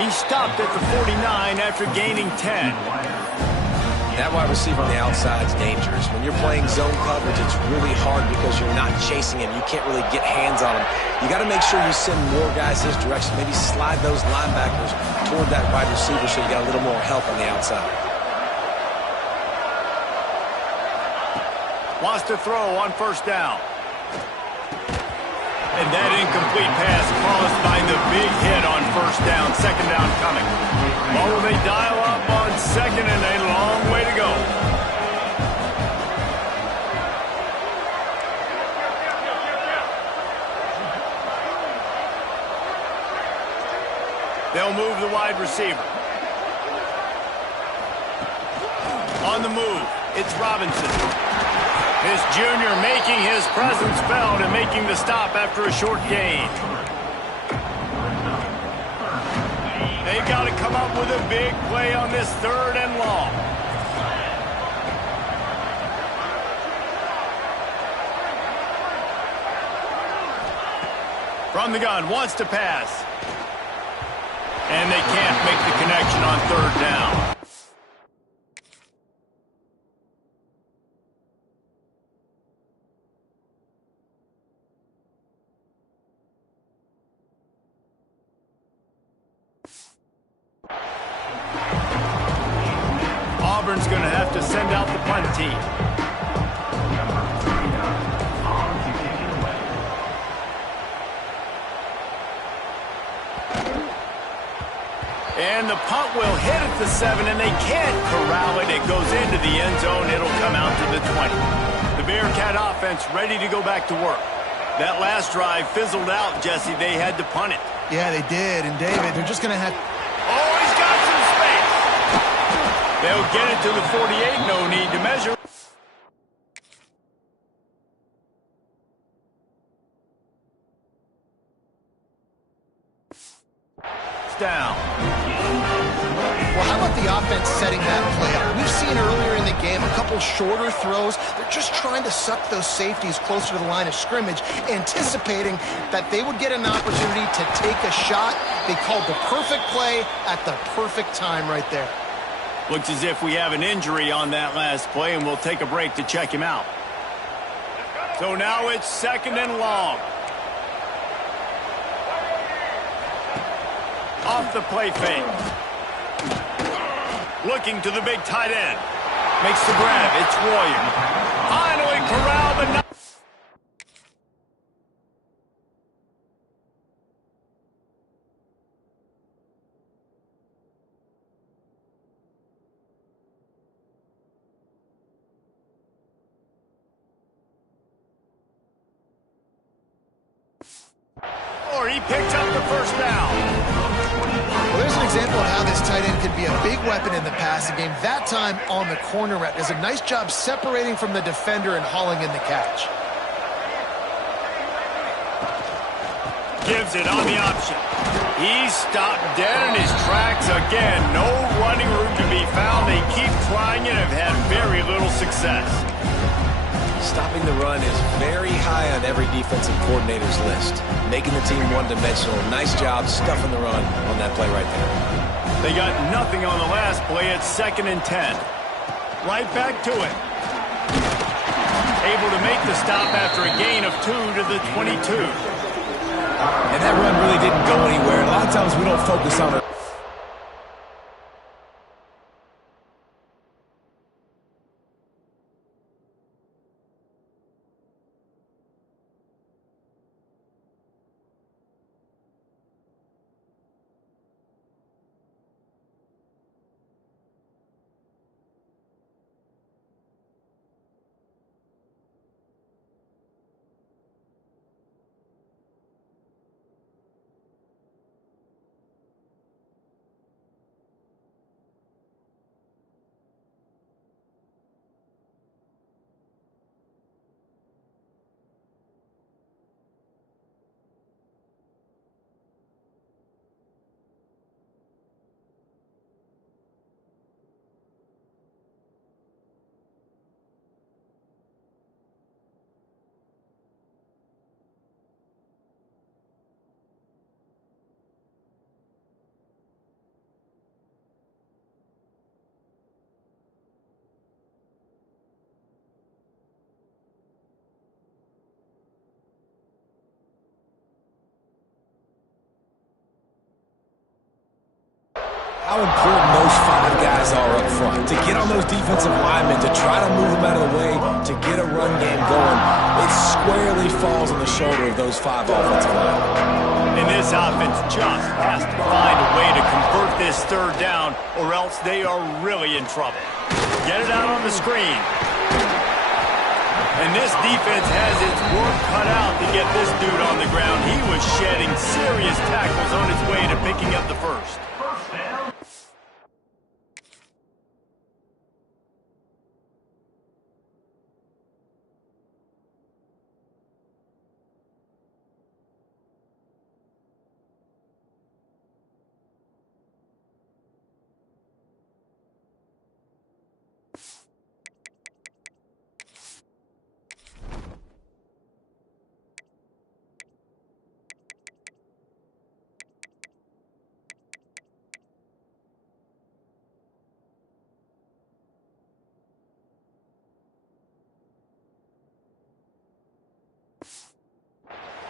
He stopped at the 49 after gaining 10. That wide receiver on the outside is dangerous. When you're playing zone coverage, it's really hard because you're not chasing him. You can't really get hands on him. You got to make sure you send more guys his direction. Maybe slide those linebackers toward that wide receiver so you got a little more help on the outside. Wants to throw on first down. And that incomplete pass caused by the big hit on first down. Second down coming. Oh, they dial up on second and a long way to go. They'll move the wide receiver. On the move, it's Robinson. This junior making his presence felt and making the stop after a short gain. They've got to come up with a big play on this third and long. From the gun, wants to pass. And they can't make the connection on third down. Auburn's going to have to send out the punt team. And the punt will hit at the 7, and they can't corral it. It goes into the end zone. It'll come out to the 20. The Bearcat offense ready to go back to work. That last drive fizzled out, Jesse. They had to punt it. Yeah, they did. And, David, they're just going to have... Oh, he's got some space. They'll get it to the 48. No need to measure. Down. Well, how about the offense setting that play up? We've seen earlier in the game a couple shorter throws. They're just trying to suck those safeties closer to the line of scrimmage, anticipating that they would get an opportunity to take a shot. They called the perfect play at the perfect time right there. Looks as if we have an injury on that last play, and we'll take a break to check him out. So now it's second and long. Off the play fake. Looking to the big tight end. Makes the grab. It's Royer. Finally corralled, but not... score. He picked up the first down. Well, there's an example of how this tight end could be a big weapon in the passing game. That time on the corner route does a nice job separating from the defender and hauling in the catch. Gives it on the option. He's stopped dead in his tracks again. No running room to be found. They keep trying it and have had very little success. Stopping the run is very high on every defensive coordinator's list. Making the team one-dimensional. Nice job stuffing the run on that play right there. They got nothing on the last play. It's 2nd and 10. Right back to it. Able to make the stop after a gain of 2 to the 22. And that run really didn't go anywhere. A lot of times we don't focus on it. How important those 5 guys are up front. To get on those defensive linemen, to try to move them out of the way, to get a run game going, it squarely falls on the shoulder of those 5 offensive linemen. And this offense just has to find a way to convert this 3rd down, or else they are really in trouble. Get it out on the screen. And this defense has its work cut out to get this dude on the ground. He was shedding serious tackles on his way to picking up the first.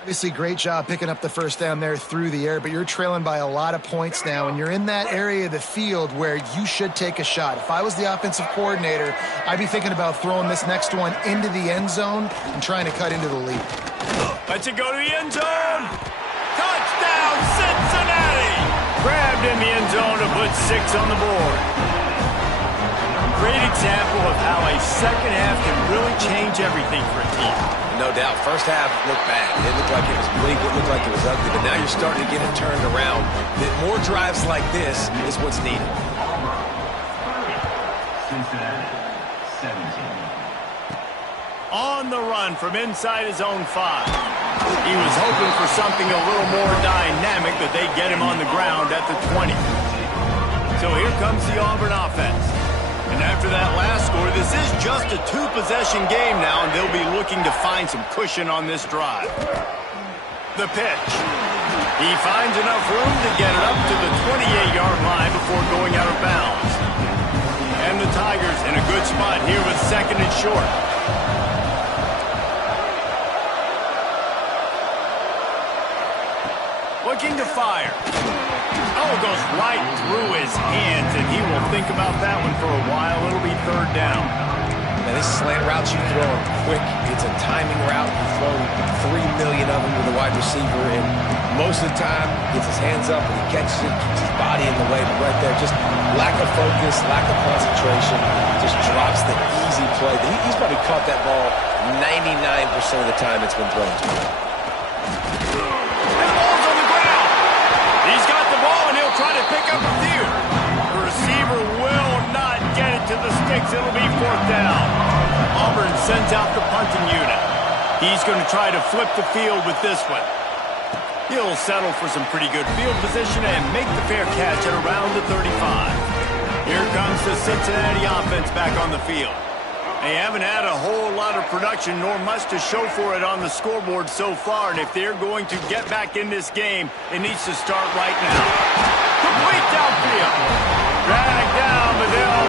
Obviously, great job picking up the first down there through the air, but you're trailing by a lot of points now, and you're in that area of the field where you should take a shot. If I was the offensive coordinator, I'd be thinking about throwing this next one into the end zone and trying to cut into the lead. Let's it go to the end zone. Touchdown, Cincinnati! Grabbed in the end zone to put 6 on the board. Great example of how a second half can really change everything for a team. No doubt. First half looked bad. It looked like it was bleak. It looked like it was ugly. But now you're starting to get it turned around. More drives like this is what's needed. Cincinnati, 17. On the run from inside his own 5. He was hoping for something a little more dynamic, but they get him on the ground at the 20. So here comes the Auburn offense. And after that last score, this is just a 2-possession game now, and they'll be looking to find some cushion on this drive. The pitch. He finds enough room to get it up to the 28-yard line before going out of bounds. And the Tigers in a good spot here with 2nd and short. Looking to fire. Oh, it goes right through his hands, and he will think about that one for a while. It'll be 3rd down. Now, this slant route you throw him quick. It's a timing route. You throw 3 million of them with a wide receiver, and most of the time, gets his hands up and he catches it, keeps his body in the way. But right there, just lack of focus, lack of concentration, just drops the easy play. He's probably caught that ball 99% of the time it's been thrown to him. And the ball's try to pick up a few. The receiver will not get it to the sticks. It'll be 4th down. Auburn sends out the punting unit. He's going to try to flip the field with this one. He'll settle for some pretty good field position and make the fair catch at around the 35. Here comes the Cincinnati offense back on the field. They haven't had a whole lot of production nor much to show for it on the scoreboard so far, and if they're going to get back in this game, it needs to start right now. Complete downfield. Drag down, but they'll...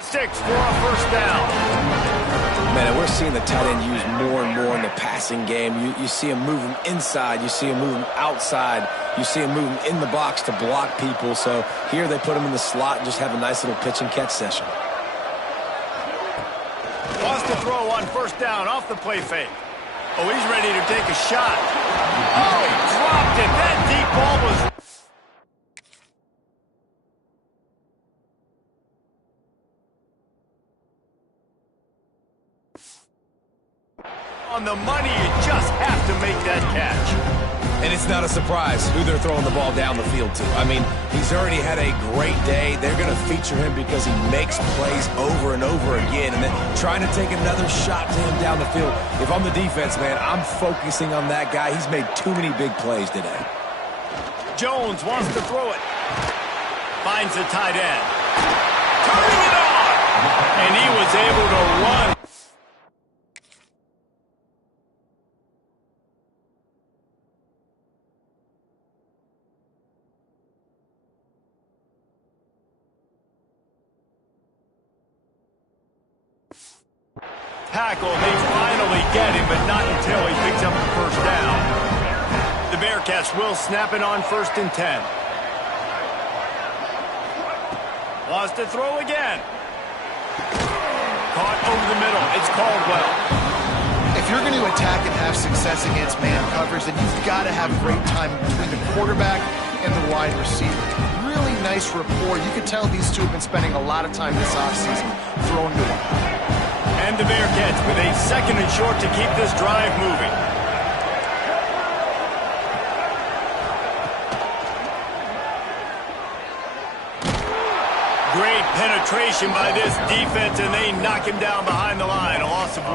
Six for a 1st down. Man, and we're seeing the tight end used more and more in the passing game. You see him moving inside. You see him moving outside. You see him moving in the box to block people. So here they put him in the slot and just have a nice little pitch and catch session. Wants to throw on 1st down off the play fake. Oh, he's ready to take a shot. Oh, he dropped it. That deep ball was... on the money, you just have to make that catch. And it's not a surprise who they're throwing the ball down the field to. I mean, he's already had a great day. They're going to feature him because he makes plays over and over again. And then trying to take another shot to him down the field. If I'm the defense, man, I'm focusing on that guy. He's made too many big plays today. Jones wants to throw it. Finds the tight end. Turning it on. And he was able to run. Tackle, they finally get him, but not until he picks up the 1st down. The Bearcats will snap it on 1st and 10. Wants to throw again. Caught over the middle. It's Caldwell. If you're going to attack and have success against man coverage, then you've got to have great time between the quarterback and the wide receiver. Really nice rapport. You can tell these two have been spending a lot of time this offseason throwing the ball. And the Bearcats with a 2nd and short to keep this drive moving. Great penetration by this defense, and they knock him down behind the line. A loss of 1.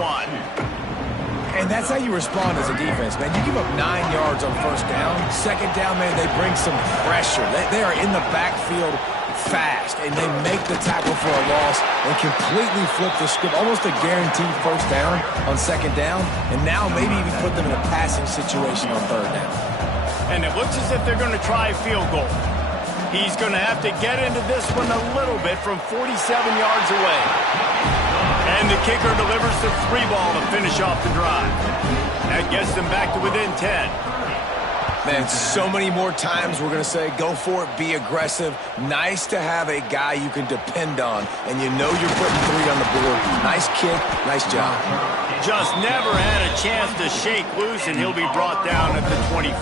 And that's how you respond as a defense, man. You give up 9 yards on 1st down. 2nd down, man, they bring some pressure. They are in the backfield fast, and they make the tackle for a loss and completely flip the script. Almost a guaranteed 1st down on 2nd down, and now maybe even put them in a passing situation on 3rd down. And it looks as if they're going to try a field goal. He's going to have to get into this one a little bit from 47 yards away. And the kicker delivers the 3 ball to finish off the drive. That gets them back to within 10. Man, so many more times we're going to say, go for it, be aggressive. Nice to have a guy you can depend on, and you know you're putting 3 on the board. Nice kick, nice job. Just never had a chance to shake loose, and he'll be brought down at the 24.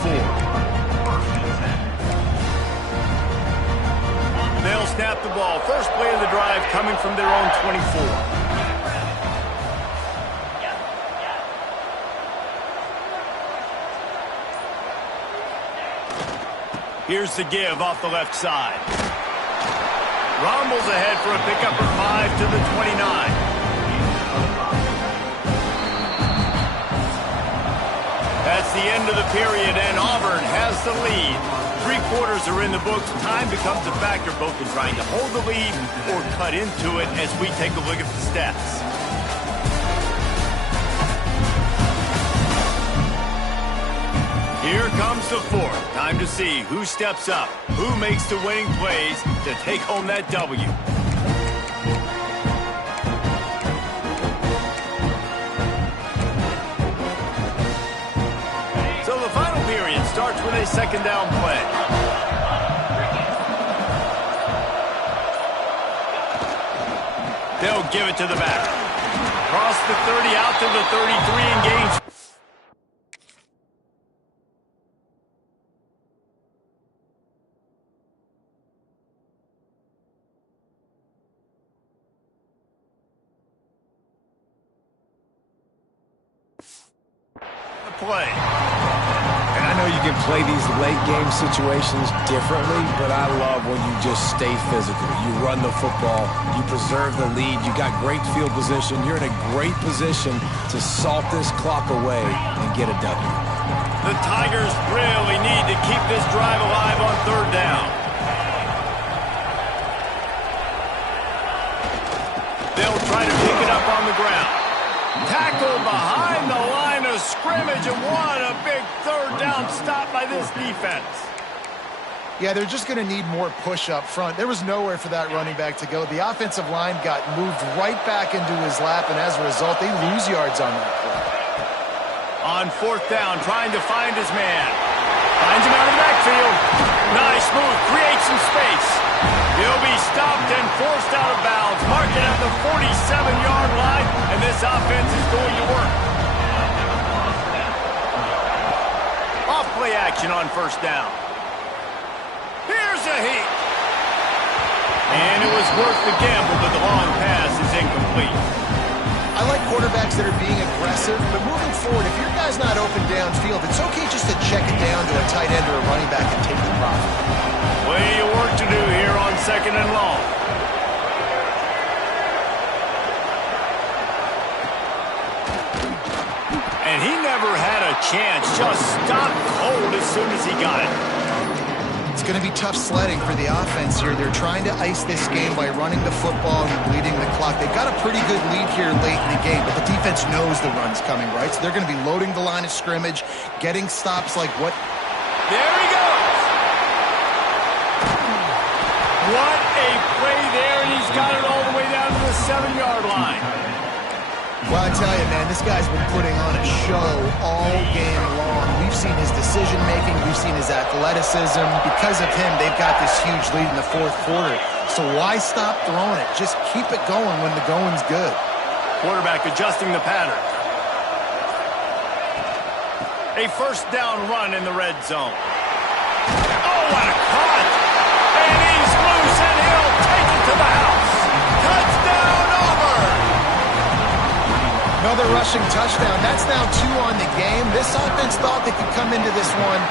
They'll snap the ball. First play of the drive coming from their own 24. Here's the give off the left side. Rumbles ahead for a pickup of 5 to the 29. That's the end of the period, and Auburn has the lead. 3 quarters are in the books. Time becomes a factor both in trying to hold the lead or cut into it as we take a look at the stats. Here comes the 4th. Time to see who steps up, who makes the winning plays to take home that W. So the final period starts with a 2nd down play. They'll give it to the back. Cross the 30 out to the 33 and gains. play. And I know you can play these late game situations differently, but I love when you just stay physical. You run the football, you preserve the lead, you got great field position. You're in a great position to salt this clock away and get a W. The Tigers really need to keep this drive alive on third down. They'll try to pick it up on the ground. Tackle behind the line of scrimmage, and what a big third down stop by this defense. Yeah, they're just going to need more push up front. There was nowhere for that running back to go. The offensive line got moved right back into his lap, and as a result, they lose yards on that play. On fourth down, trying to find his man. Finds him out of the backfield. Nice move, creates some space. He'll be stopped and forced out of bounds. Marking at the 47-yard line, and this offense is going to work. Off play action on first down. Here's a heat. And it was worth the gamble, but the long pass is incomplete. I like quarterbacks that are being aggressive, but moving forward, if your guy's not open downfield, it's okay just to check it down to a tight end or a running back and take the profit. Plenty of work to do here on second and long. And he never had a chance, just stopped cold as soon as he got it. It's going to be tough sledding for the offense here. They're trying to ice this game by running the football and bleeding the clock. They've got a pretty good lead here late in the game, but the defense knows the run's coming, right? So they're going to be loading the line of scrimmage, getting stops like what... There he goes! What a play there, and he's got it all the way down to the 7-yard line. Well, I tell you, man, this guy's been putting on a show all game long. We've seen his decision-making. We've seen his athleticism. Because of him, they've got this huge lead in the fourth quarter. So why stop throwing it? Just keep it going when the going's good. Quarterback adjusting the pattern. A first down run in the red zone. Oh, what a cut! And he's loose, and he'll take it to the house. Touchdown, Auburn! Another rushing touchdown. That's now 2 on the game. This offense thought they could come into this one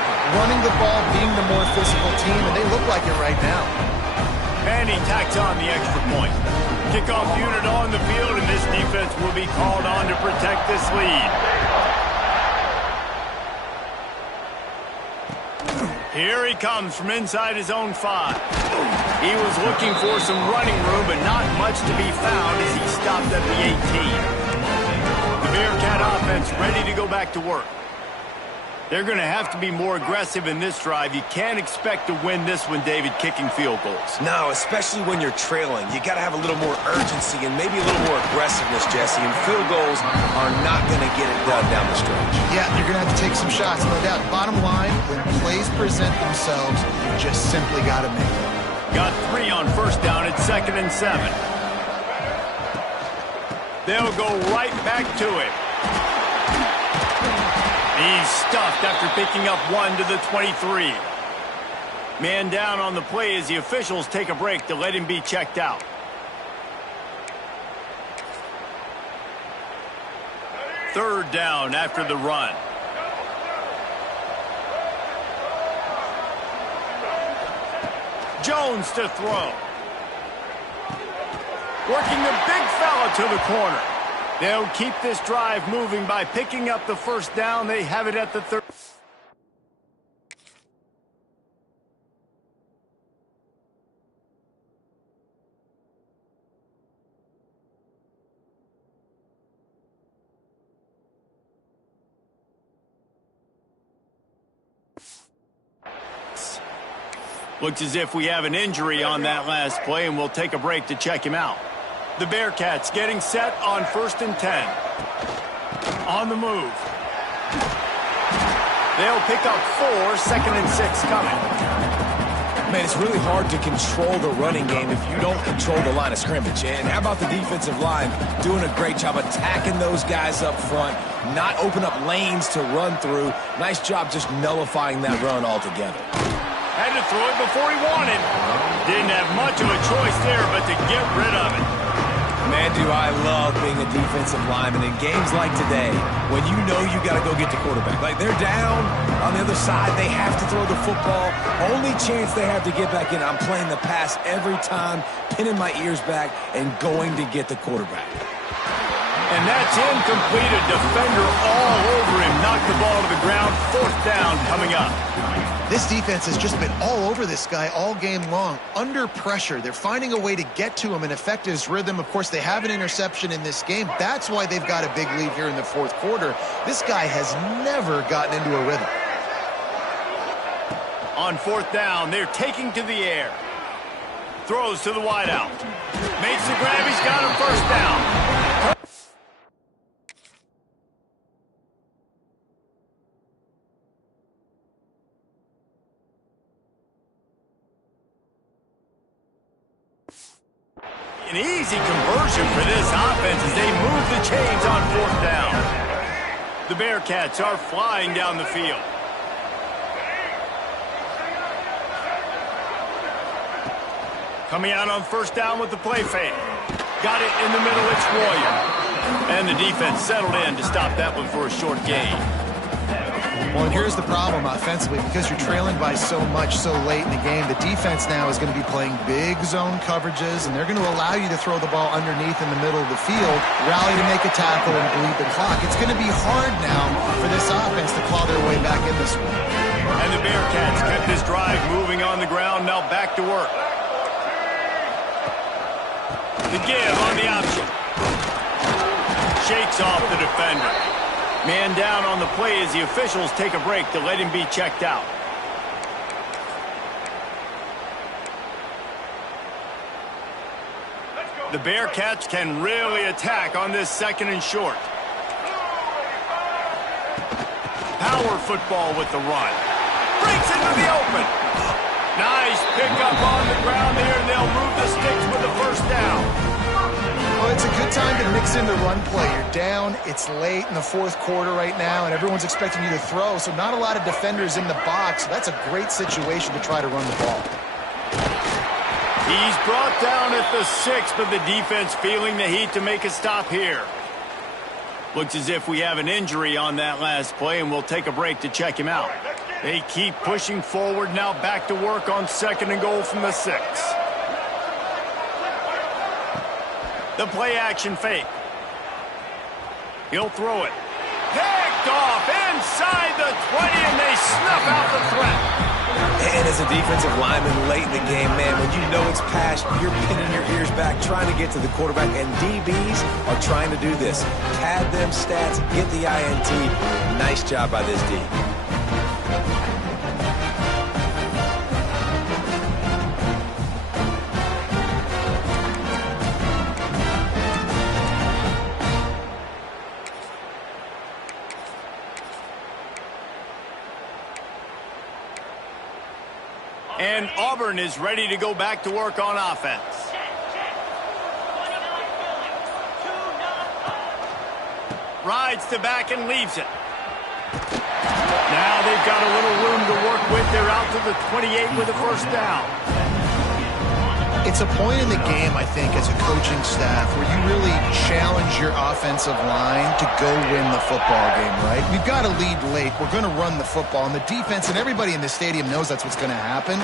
running the ball, being the more physical team, and they look like it right now. And he tacks on the extra point. Kickoff unit on the field, and this defense will be called on to protect this lead. Here he comes from inside his own 5. He was looking for some running room, but not much to be found as he stopped at the 18. The Bearcat offense ready to go back to work. They're going to have to be more aggressive in this drive. You can't expect to win this one, David, kicking field goals. No, especially when you're trailing. You got to have a little more urgency and maybe a little more aggressiveness, Jesse. And field goals are not going to get it done down the stretch. Yeah, you're going to have to take some shots, no doubt. Bottom line, when plays present themselves, you just simply got to make them. Got 3 on first down at 2nd and 7. They'll go right back to it. He's stuffed after picking up 1 to the 23. Man down on the play as the officials take a break to let him be checked out. Third down after the run. Jones to throw. Working the big fella to the corner. They'll keep this drive moving by picking up the first down. They have it at the 30. Looks as if we have an injury on that last play, and we'll take a break to check him out. The Bearcats getting set on 1st and 10. On the move. They'll pick up 4, 2nd and 6 coming. Man, it's really hard to control the running game if you don't control the line of scrimmage. And how about the defensive line doing a great job attacking those guys up front, not open up lanes to run through. Nice job just nullifying that run altogether. Had to throw it before he wanted. Didn't have much of a choice there but to get rid of it. Man, do I love being a defensive lineman in games like today when you know you got to go get the quarterback. Like, they're down on the other side. They have to throw the football. Only chance they have to get back in. I'm playing the pass every time, pinning my ears back, and going to get the quarterback. And that's incomplete. A defender all over him. Knocked the ball to the ground. 4th down coming up. This defense has just been all over this guy all game long. Under pressure. They're finding a way to get to him and affect his rhythm. Of course, they have an interception in this game. That's why they've got a big lead here in the 4th quarter. This guy has never gotten into a rhythm. On 4th down, they're taking to the air. Throws to the wideout. Makes the grab. He's got him 1st down. An easy conversion for this offense as they move the chains on 4th down. The Bearcats are flying down the field. Coming out on 1st down with the play fake. Got it in the middle, it's Royer. And the defense settled in to stop that one for a short gain. Well, and here's the problem offensively. Because you're trailing by so much so late in the game, the defense now is going to be playing big zone coverages, and they're going to allow you to throw the ball underneath in the middle of the field, rally to make a tackle, and bleed the clock. It's going to be hard now for this offense to claw their way back in this one. And the Bearcats kept this drive moving on the ground, now back to work. The give on the option. Shakes off the defender. Man down on the play as the officials take a break to let him be checked out. The Bearcats can really attack on this 2nd and short. Power football with the run. Breaks into the open. Nice pickup on the ground here, and they'll move the sticks with the 1st down. Well, it's a good time to mix in the run play. You're down, it's late in the 4th quarter right now, and everyone's expecting you to throw, so not a lot of defenders in the box. That's a great situation to try to run the ball. He's brought down at the 6, but the defense feeling the heat to make a stop here. Looks as if we have an injury on that last play, and we'll take a break to check him out. They keep pushing forward, now back to work on 2nd and goal from the 6. The play action fake. He'll throw it. Picked off inside the 20, and they snuff out the threat. And as a defensive lineman late in the game, man, when you know it's past, you're pinning your ears back, trying to get to the quarterback, and DBs are trying to do this. Pad them stats, get the INT. Nice job by this D. And Auburn is ready to go back to work on offense. Rides to back and leaves it. Now they've got a little room to work with. They're out to the 28 with a 1st down. It's a point in the game, I think, as a coaching staff where you really challenge your offensive line to go win the football game, right? We've got to lead late. We're going to run the football. And the defense and everybody in the stadium knows that's what's going to happen.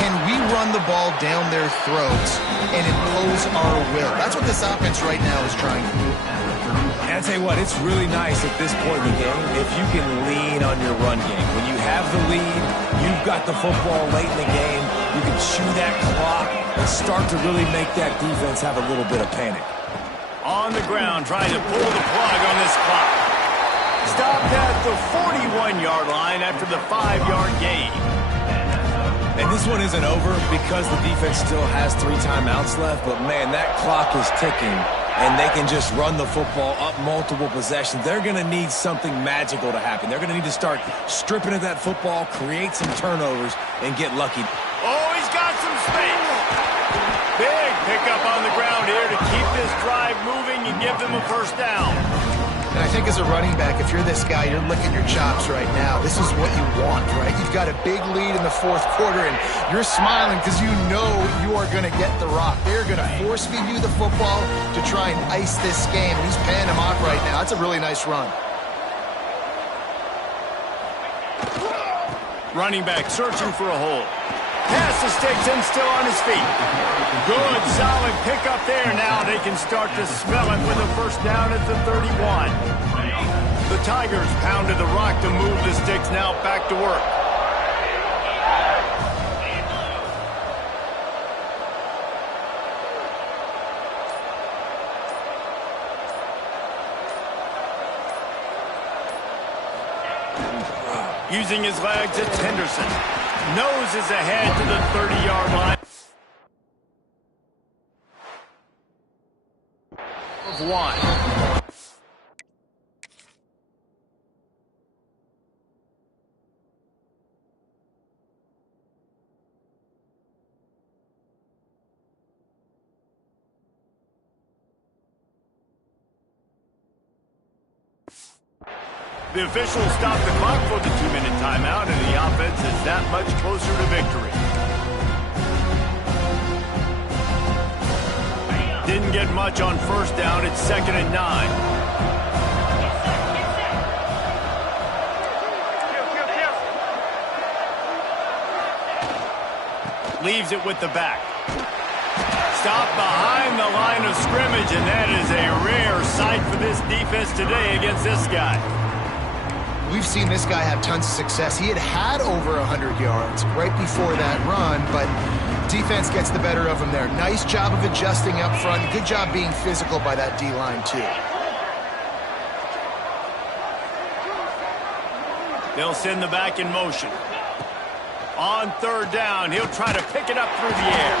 Can we run the ball down their throats and impose our will? That's what this offense right now is trying to do. And I tell you what, it's really nice at this point in the game if you can lean on your run game. When you have the lead, you've got the football late in the game, you can chew that clock and start to really make that defense have a little bit of panic. On the ground, trying to pull the plug on this clock. Stopped at the 41-yard line after the 5-yard gain. And this one isn't over because the defense still has 3 timeouts left, but man, that clock is ticking, and they can just run the football up multiple possessions. They're going to need something magical to happen. They're going to need to start stripping at that football, create some turnovers, and get lucky. Oh, he's got some space. Big pickup on the ground here to keep this drive moving and give them a 1st down. And I think as a running back, if you're this guy, you're licking your chops right now. This is what you want, right? You've got a big lead in the fourth quarter, and you're smiling because you know you are going to get the rock. They're going to force feed you the football to try and ice this game. He's paying him off right now. That's a really nice run. Running back searching for a hole. Pass the sticks and still on his feet. Good, solid pickup there. Now they can start to smell it with a first down at the 31. The Tigers pounded the rock to move the sticks. Now back to work. Using his legs, it's Henderson. Noses ahead to the 30-yard line. Of one. The officials stopped the clock for the 2-minute timeout, and the offense is that much closer to victory. Didn't get much on first down. It's 2nd and 9. Leaves it with the back. Stop behind the line of scrimmage, and that is a rare sight for this defense today against this guy. We've seen this guy have tons of success. He had over 100 yards right before that run, but defense gets the better of him there. Nice job of adjusting up front. Good job being physical by that D-line, too. They'll send the back in motion. On third down, he'll try to pick it up through the air.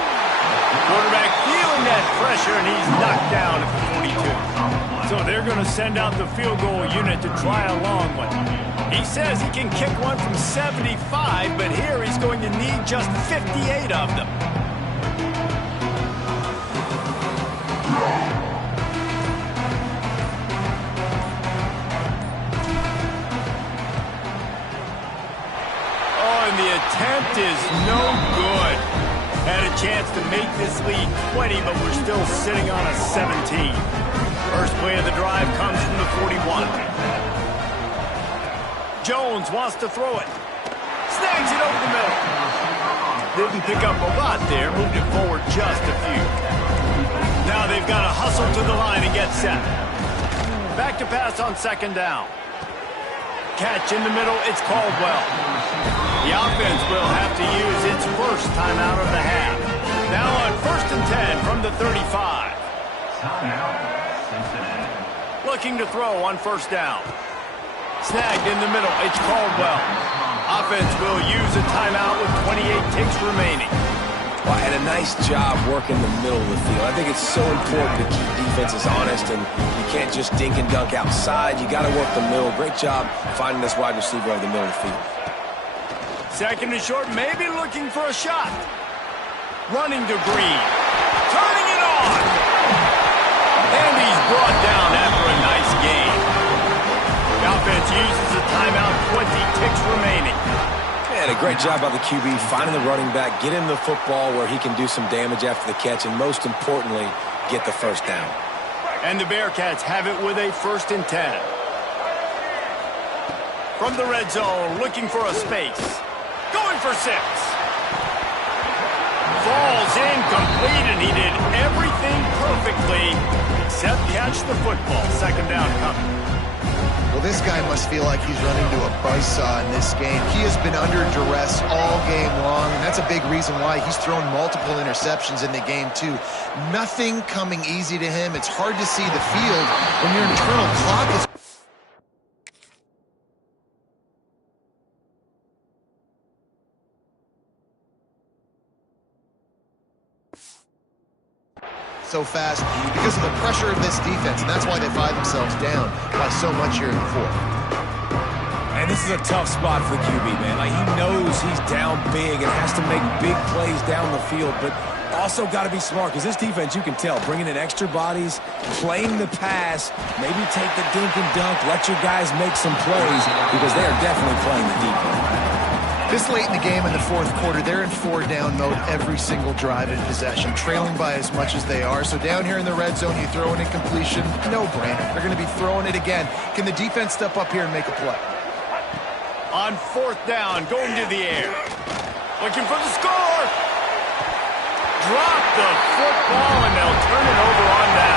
Quarterback feeling that pressure, and he's knocked down at the 42. So they're going to send out the field goal unit to try a long one. He says he can kick one from 75, but here he's going to need just 58 of them. Oh, and the attempt is no good. Had a chance to make this lead 20, but we're still sitting on a 17. First play of the drive comes from the 41. Jones wants to throw it. Snags it over the middle. Didn't pick up a lot there. Moved it forward just a few. Now they've got to hustle to the line and get set. Back to pass on 2nd down. Catch in the middle. It's Caldwell. The offense will have to use its first timeout of the half. Now on 1st and 10 from the 35. Looking to throw on 1st down. Snagged in the middle. It's Caldwell. Offense will use a timeout with 28 ticks remaining. Well, and a nice job working the middle of the field. I think it's so important to keep defenses honest, and you can't just dink and dunk outside. You got to work the middle. Great job finding this wide receiver over the middle of the field. 2nd and short, maybe looking for a shot. Running to Green. Turning it on. And he's brought down after a nice game. The offense uses a timeout, 20 ticks remaining. And a great job by the QB finding the running back, get him the football where he can do some damage after the catch, and most importantly, get the first down. And the Bearcats have it with a 1st and 10. From the red zone, looking for a space. Going for 6. Falls incomplete, and he did everything perfectly except catch the football. 2nd down coming. Well, this guy must feel like he's running to a buzzsaw in this game. He has been under duress all game long, and that's a big reason why he's thrown multiple interceptions in the game, too. Nothing coming easy to him. It's hard to see the field when your internal clock is... so fast because of the pressure of this defense, and that's why they find themselves down by so much here in the 4th. And this is a tough spot for the QB, man. Like, he knows he's down big and has to make big plays down the field, but Also got to be smart because this defense, you can tell, bringing in extra bodies, playing the pass, maybe take the dink and dunk, let your guys make some plays because they are definitely playing the deep ball. This late in the game in the fourth quarter, they're in 4-down mode every single drive in possession, trailing by as much as they are. So down here in the red zone, you throw an incompletion, no-brainer. They're going to be throwing it again. Can the defense step up here and make a play? On 4th down, going to the air. Looking for the score. Drop the football, and they'll turn it over on down.